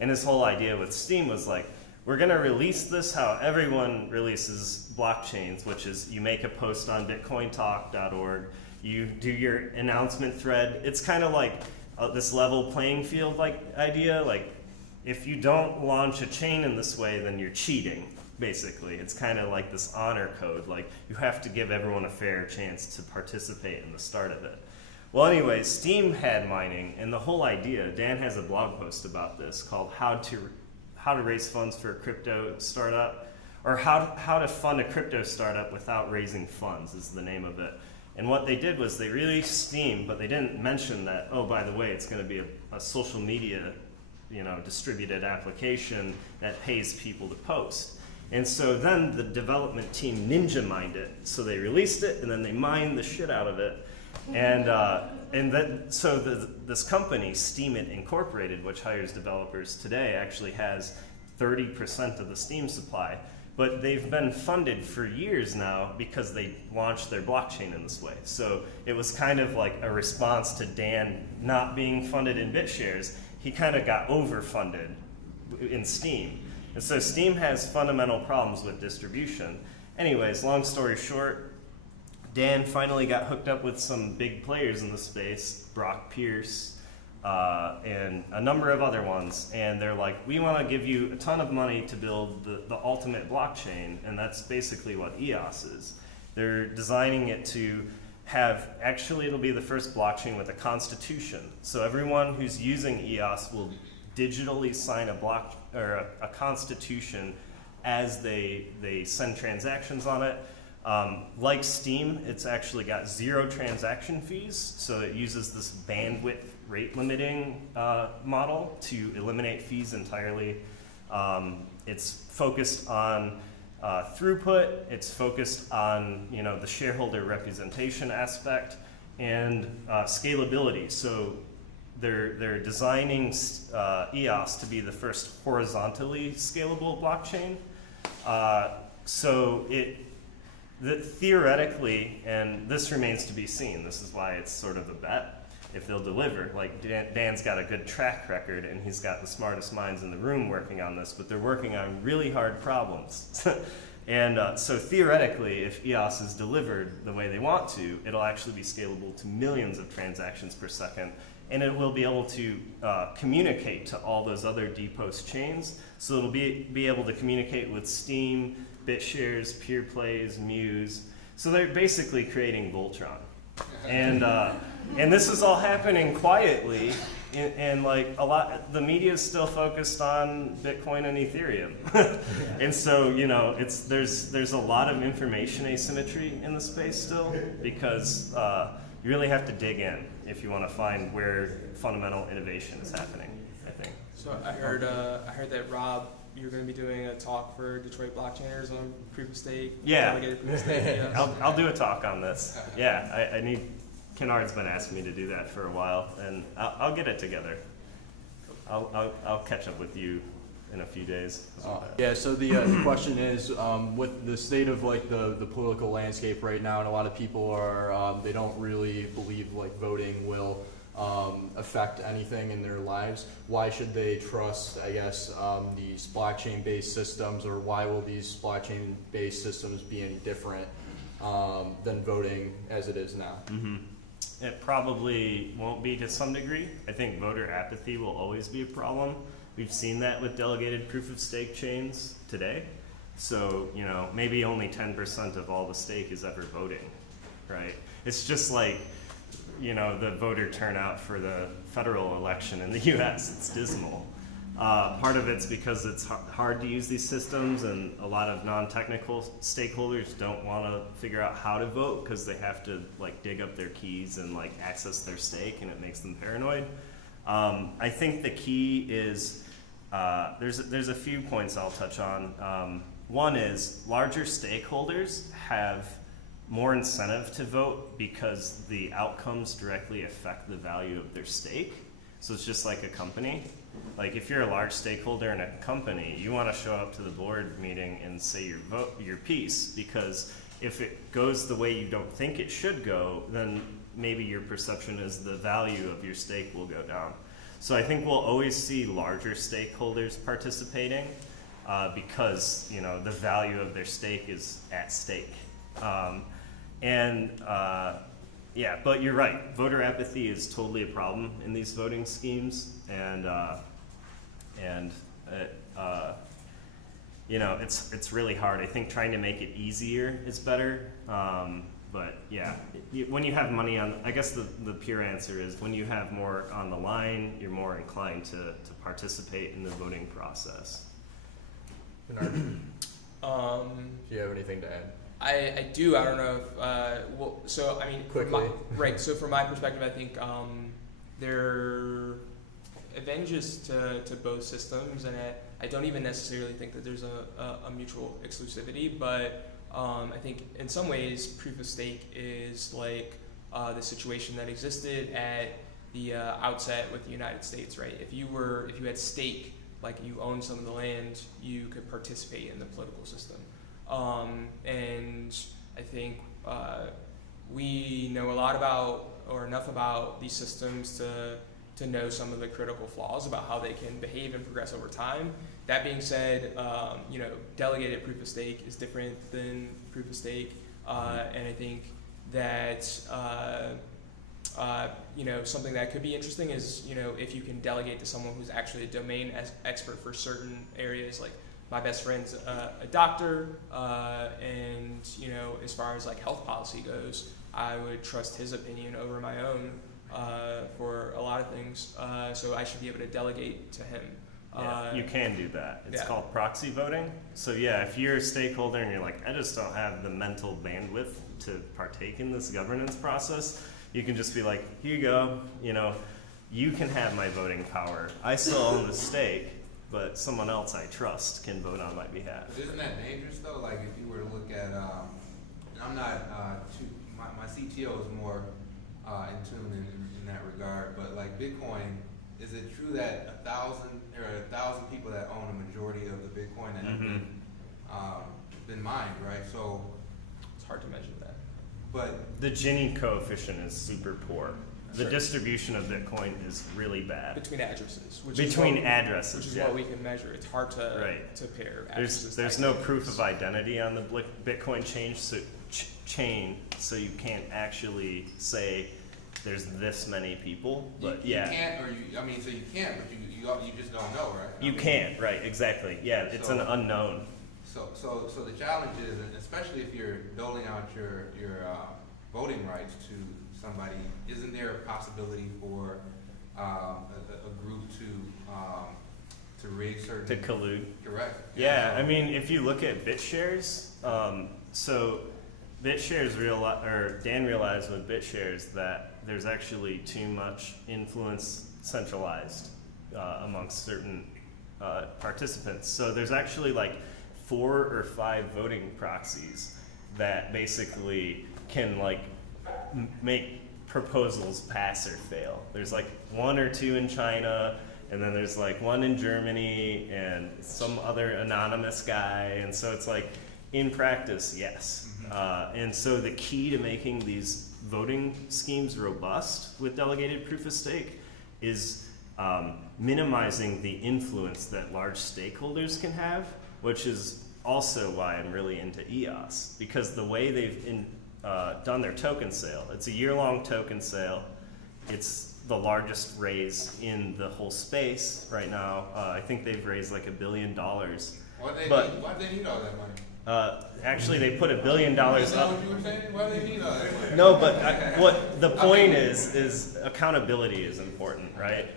And his whole idea with Steem was like, we're going to release this how everyone releases blockchains, which is you make a post on bitcointalk.org, you do your announcement thread. It's kind of like this level playing field like idea. Like, if you don't launch a chain in this way, then you're cheating, basically. It's kind of like this honor code. Like, you have to give everyone a fair chance to participate in the start of it. Well, anyways, Steem had mining, and the whole idea, Dan has a blog post about this called How to Raise Funds for a Crypto Startup, or how to fund a crypto startup without raising funds is the name of it. And what they did was they released Steem, but they didn't mention that, oh, by the way, it's going to be a social media, distributed application that pays people to post. And so then the development team ninja mined it. So they released it, and then they mined the shit out of it. And this company, Steemit Incorporated, which hires developers today, actually has 30% of the Steem supply. But they've been funded for years now because they launched their blockchain in this way. So it was kind of like a response to Dan not being funded in BitShares. He kind of got overfunded in Steem. And so Steem has fundamental problems with distribution. Anyways, long story short, Dan finally got hooked up with some big players in the space, Brock Pierce, and a number of other ones, and they're like, we want to give you a ton of money to build the ultimate blockchain, and that's basically what EOS is. They're designing it to have, actually it'll be the first blockchain with a constitution. So everyone who's using EOS will digitally sign a constitution as they send transactions on it. Like Steam, it's actually got 0 transaction fees, so it uses this bandwidth rate limiting model to eliminate fees entirely. It's focused on throughput. It's focused on the shareholder representation aspect and scalability. So they're designing EOS to be the first horizontally scalable blockchain. So theoretically, and this remains to be seen, this is why it's sort of a bet, if they'll deliver. Like Dan's got a good track record and he's got the smartest minds in the room working on this, but they're working on really hard problems. And so theoretically, if EOS is delivered the way they want to, it'll actually be scalable to millions of transactions per second, and it will be able to communicate to all those other DPost chains. So it'll be able to communicate with Steam, BitShares, PeerPlays, Muse. So they're basically creating Voltron. And this is all happening quietly, and like the media is still focused on Bitcoin and Ethereum. And so there's a lot of information asymmetry in the space still, because you really have to dig in if you want to find where fundamental innovation is happening, I think. So I heard that Rob, you're going to be doing a talk for Detroit blockchainers on proof of stake. Yeah. Delegated proof of stake. Yeah. I'll do a talk on this. Yeah, I need. Kinnard's been asking me to do that for a while, and I'll get it together. I'll catch up with you in a few days. Yeah, so the question is, with the state of like the political landscape right now, and a lot of people are, they don't really believe like voting will affect anything in their lives. Why should they trust, I guess, these blockchain-based systems, or why will these blockchain-based systems be any different than voting as it is now? Mm-hmm. It probably won't be to some degree. I think voter apathy will always be a problem. We've seen that with delegated proof of stake chains today. So, maybe only 10% of all the stake is ever voting, right? It's just like, the voter turnout for the federal election in the US, it's dismal. Part of it's because it's hard to use these systems, and a lot of non-technical stakeholders don't want to figure out how to vote because they have to dig up their keys and access their stake, and it makes them paranoid. I think the key is there's a few points I'll touch on. One is larger stakeholders have more incentive to vote because the outcomes directly affect the value of their stake. So it's just like a company. Like if you're a large stakeholder in a company, you want to show up to the board meeting and say your piece, because if it goes the way you don't think it should go, then maybe your perception is the value of your stake will go down. So I think we'll always see larger stakeholders participating because the value of their stake is at stake. Yeah, but you're right. Voter apathy is totally a problem in these voting schemes, and it's really hard. I think trying to make it easier is better. But yeah, when you have money on, I guess the pure answer is when you have more on the line, you're more inclined to participate in the voting process. Kinnard, do you have anything to add? I do. I don't know if, so I mean, quickly. Right. So from my perspective, I think there are advantages to both systems, and I don't even necessarily think that there's a mutual exclusivity, but I think in some ways proof of stake is like the situation that existed at the outset with the United States, right? If you had stake, like you own some of the land, you could participate in the political system. And I think we know a lot about, or enough about these systems to know some of the critical flaws about how they can behave and progress over time. That being said, delegated proof of stake is different than proof of stake, and I think that something that could be interesting is if you can delegate to someone who's actually a domain expert for certain areas. Like my best friend's a doctor, and as far as like health policy goes, I would trust his opinion over my own for a lot of things. So I should be able to delegate to him. You can do that. It's yeah. called proxy voting. So yeah, if you're a stakeholder and you're like, I just don't have the mental bandwidth to partake in this governance process, you can just be like, here you go, you can have my voting power. I still own the stake, but someone else I trust can vote on my behalf. Isn't that dangerous though? Like if you were to look at, and I'm not my CTO is more in tune in that regard, but like Bitcoin, is it true that 1,000 people that own a majority of the Bitcoin that have been mined, right? So It's hard to measure that. but The Gini coefficient is super poor. The Sure. distribution of Bitcoin is really bad. Between addresses. Which Between is addresses, Which is yeah. what we can measure. It's hard to Right. to pair addresses. There's no proof of identity on the Bitcoin chain, so you can't actually say there's this many people. But you yeah, can't, or so you can, but you just don't know, right? you can't. Right? Exactly. Yeah, it's an unknown. So the challenge is, and especially if you're doling out your voting rights to somebody, isn't there a possibility for a group to rig certain? To collude. Correct. Yeah, So- I mean, if you look at BitShares, so BitShares Dan realized with BitShares that there's actually too much influence centralized amongst certain participants. So there's actually like 4 or 5 voting proxies that basically can like make proposals pass or fail. There's like 1 or 2 in China, and then there's like 1 in Germany and some other anonymous guy. And so it's like, in practice, yes. And so the key to making these voting schemes robust with delegated proof of stake is minimizing the influence that large stakeholders can have, which is also why I'm really into EOS, because the way they've done their token sale, it's a year-long token sale. It's the largest raise in the whole space right now. I think they've raised like $1 billion. Why do they need all that money? Actually, they put $1 billion Is that up. what you were saying? Why do they need all that money? No, but what the point is accountability is important, right?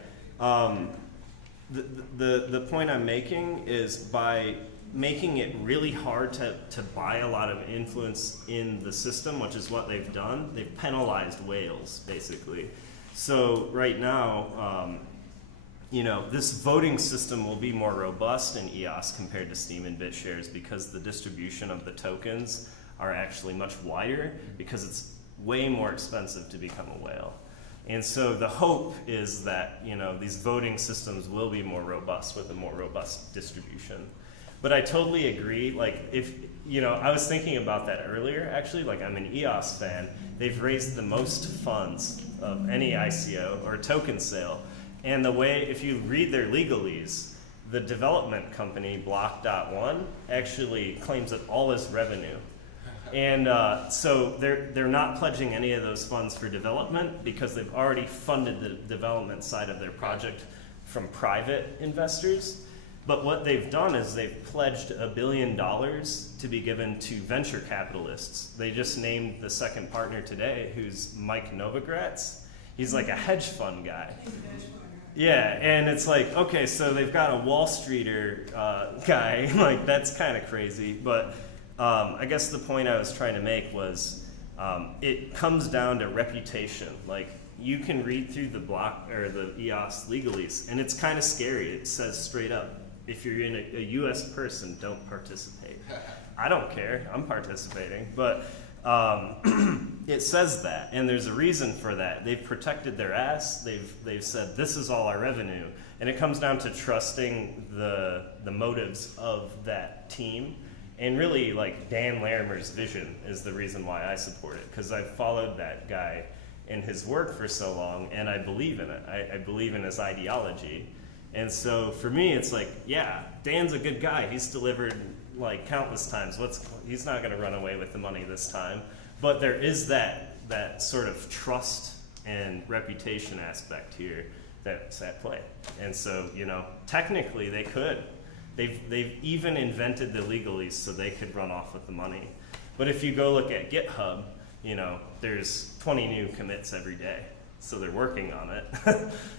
The point I'm making is by making it really hard to buy a lot of influence in the system, which is what they've done. They've penalized whales, basically. So right now, this voting system will be more robust in EOS compared to Steem and BitShares because the distribution of the tokens are actually much wider because it's way more expensive to become a whale. And so the hope is that, these voting systems will be more robust with a more robust distribution. But I totally agree, like if, I was thinking about that earlier, actually, like I'm an EOS fan. They've raised the most funds of any ICO or token sale. And the way, if you read their legalese, the development company, Block.1, actually claims it all as revenue. And so they're not pledging any of those funds for development because they've already funded the development side of their project from private investors. But what they've done is they've pledged $1 billion to be given to venture capitalists. They just named the second partner today, who's Mike Novogratz. He's like a hedge fund guy. Yeah, and it's like, okay, so they've got a Wall Streeter guy, like that's kind of crazy. But I guess the point I was trying to make was it comes down to reputation. Like you can read through the the EOS legalese, and it's kind of scary. It says straight up, if you're in a U.S. person, don't participate. I don't care, I'm participating, but it says that, and there's a reason for that. They've protected their ass. They've said this is all our revenue, and it comes down to trusting the motives of that team. And really, like Dan Larimer's vision is the reason why I support it, because I've followed that guy in his work for so long, and I believe in it. I believe in his ideology. And so for me, it's like, yeah, Dan's a good guy. He's delivered like countless times. He's not going to run away with the money this time. But there is that sort of trust and reputation aspect here that's at play. And so, technically they could. They've even invented the legalese so they could run off with the money. But if you go look at GitHub, there's 20 new commits every day. so they're working on it.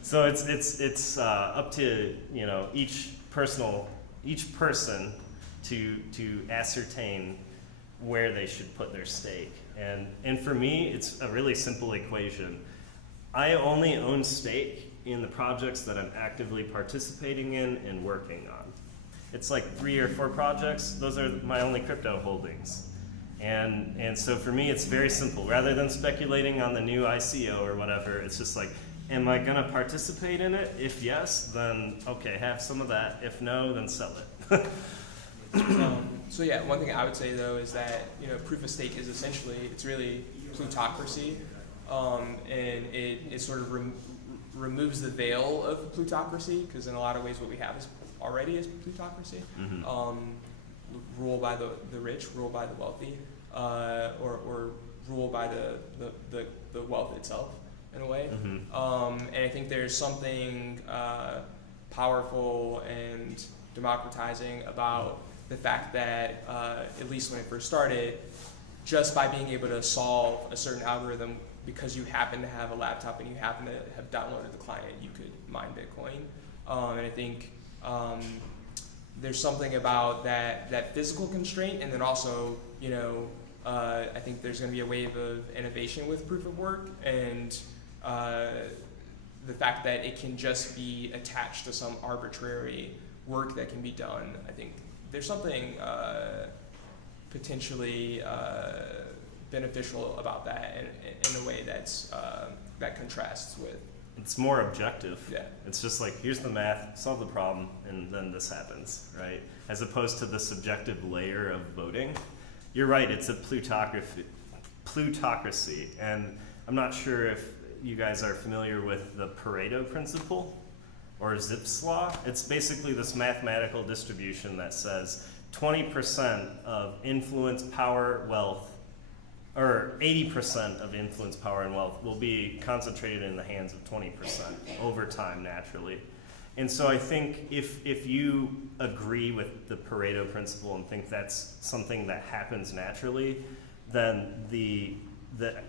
So it's up to, you know, each person to ascertain where they should put their stake. And for me, it's a really simple equation. I only own stake in the projects that I'm actively participating in and working on. It's like 3 or 4 projects. Those are my only crypto holdings. And so for me, it's very simple. Rather than speculating on the new ICO or whatever, it's just like, am I gonna participate in it? If yes, then okay, have some of that. If no, then sell it. So yeah, one thing I would say though is that, you know, proof of stake is essentially, it's really plutocracy, and it sort of removes the veil of plutocracy, because in a lot of ways what we have is already is plutocracy. Rule by the rich, rule by the wealthy, or rule by the wealth itself in a way. And I think there's something powerful and democratizing about the fact that, at least when it first started, just by being able to solve a certain algorithm, because you happen to have a laptop and you happen to have downloaded the client, you could mine Bitcoin. And I think there's something about that physical constraint, and then also, you know, I think there's going to be a wave of innovation with proof of work, and the fact that it can just be attached to some arbitrary work that can be done. I think there's something potentially beneficial about that in a way that's that contrasts with. It's more objective. Yeah. It's just like, here's the math, solve the problem, and then this happens, right? As opposed to the subjective layer of voting. You're right, it's a plutocracy. And I'm not sure if you guys are familiar with the Pareto principle or Zipf's law. It's basically this mathematical distribution that says 20% of influence, power, wealth, or 80% of influence, power, and wealth will be concentrated in the hands of 20% over time, naturally. And so I think if you agree with the Pareto principle and think that's something that happens naturally, then the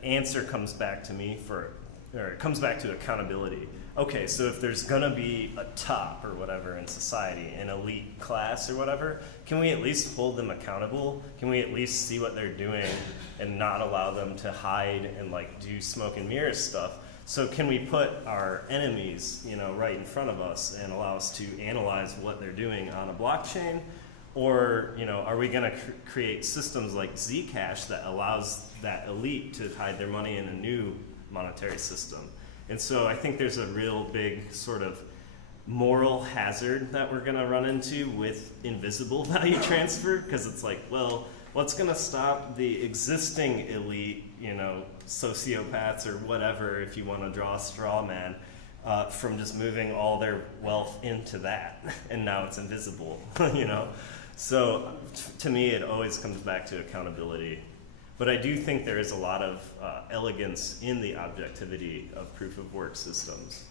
answer comes back to me it comes back to accountability. Okay, so if there's gonna be a top or whatever in society, an elite class or whatever, can we at least hold them accountable? Can we at least see what they're doing and not allow them to hide and like do smoke and mirrors stuff? So can we put our enemies, you know, right in front of us and allow us to analyze what they're doing on a blockchain? Or, you know, are we gonna create systems like Zcash that allows that elite to hide their money in a new monetary system? And so I think there's a real big sort of moral hazard that we're going to run into with invisible value transfer, because it's like, well, what's going to stop the existing elite, you know, sociopaths or whatever, if you want to draw a straw man, from just moving all their wealth into that, and now it's invisible, you know? So to me, it always comes back to accountability. But I do think there is a lot of elegance in the objectivity of proof of work systems.